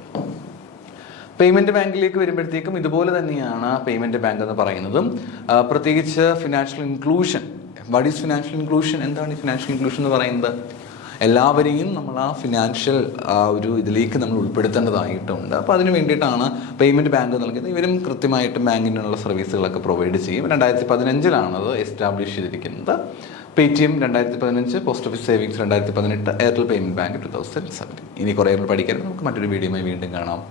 പേയ്മെൻറ്റ് ബാങ്കിലേക്ക് വരുമ്പോഴത്തേക്കും ഇതുപോലെ തന്നെയാണ് പേയ്മെൻറ്റ് ബാങ്ക് എന്ന് പറയുന്നതും. പ്രത്യേകിച്ച് financial inclusion what is financial inclusion? എന്താണ് ഈ ഫിനാൻഷ്യൽ ഇൻക്ലൂഷൻ എന്ന് പറയുന്നത്? എല്ലാവരെയും നമ്മൾ ആ ഫിനാൻഷ്യൽ ഒരു ഇതിലേക്ക് നമ്മൾ ഉൾപ്പെടുത്തേണ്ടതായിട്ടുണ്ട്. അപ്പോൾ അതിന് വേണ്ടിയിട്ടാണ് പേയ്മെൻറ്റ് ബാങ്ക് നൽകുന്നത്. ഇവരും കൃത്യമായിട്ടും ബാങ്കിനുള്ള സർവീസുകളൊക്കെ പ്രൊവൈഡ് ചെയ്യും. 2015 അത് എസ്റ്റാബ്ലിഷ് ചെയ്തിരിക്കുന്നത്. Paytm 2015, post office savings 2018, Airtel payment bank 2017. ഇനി കുറേ പഠിക്കാൻ നമുക്ക് മറ്റൊരു വീഡിയോയുമായി വീണ്ടും കാണാം.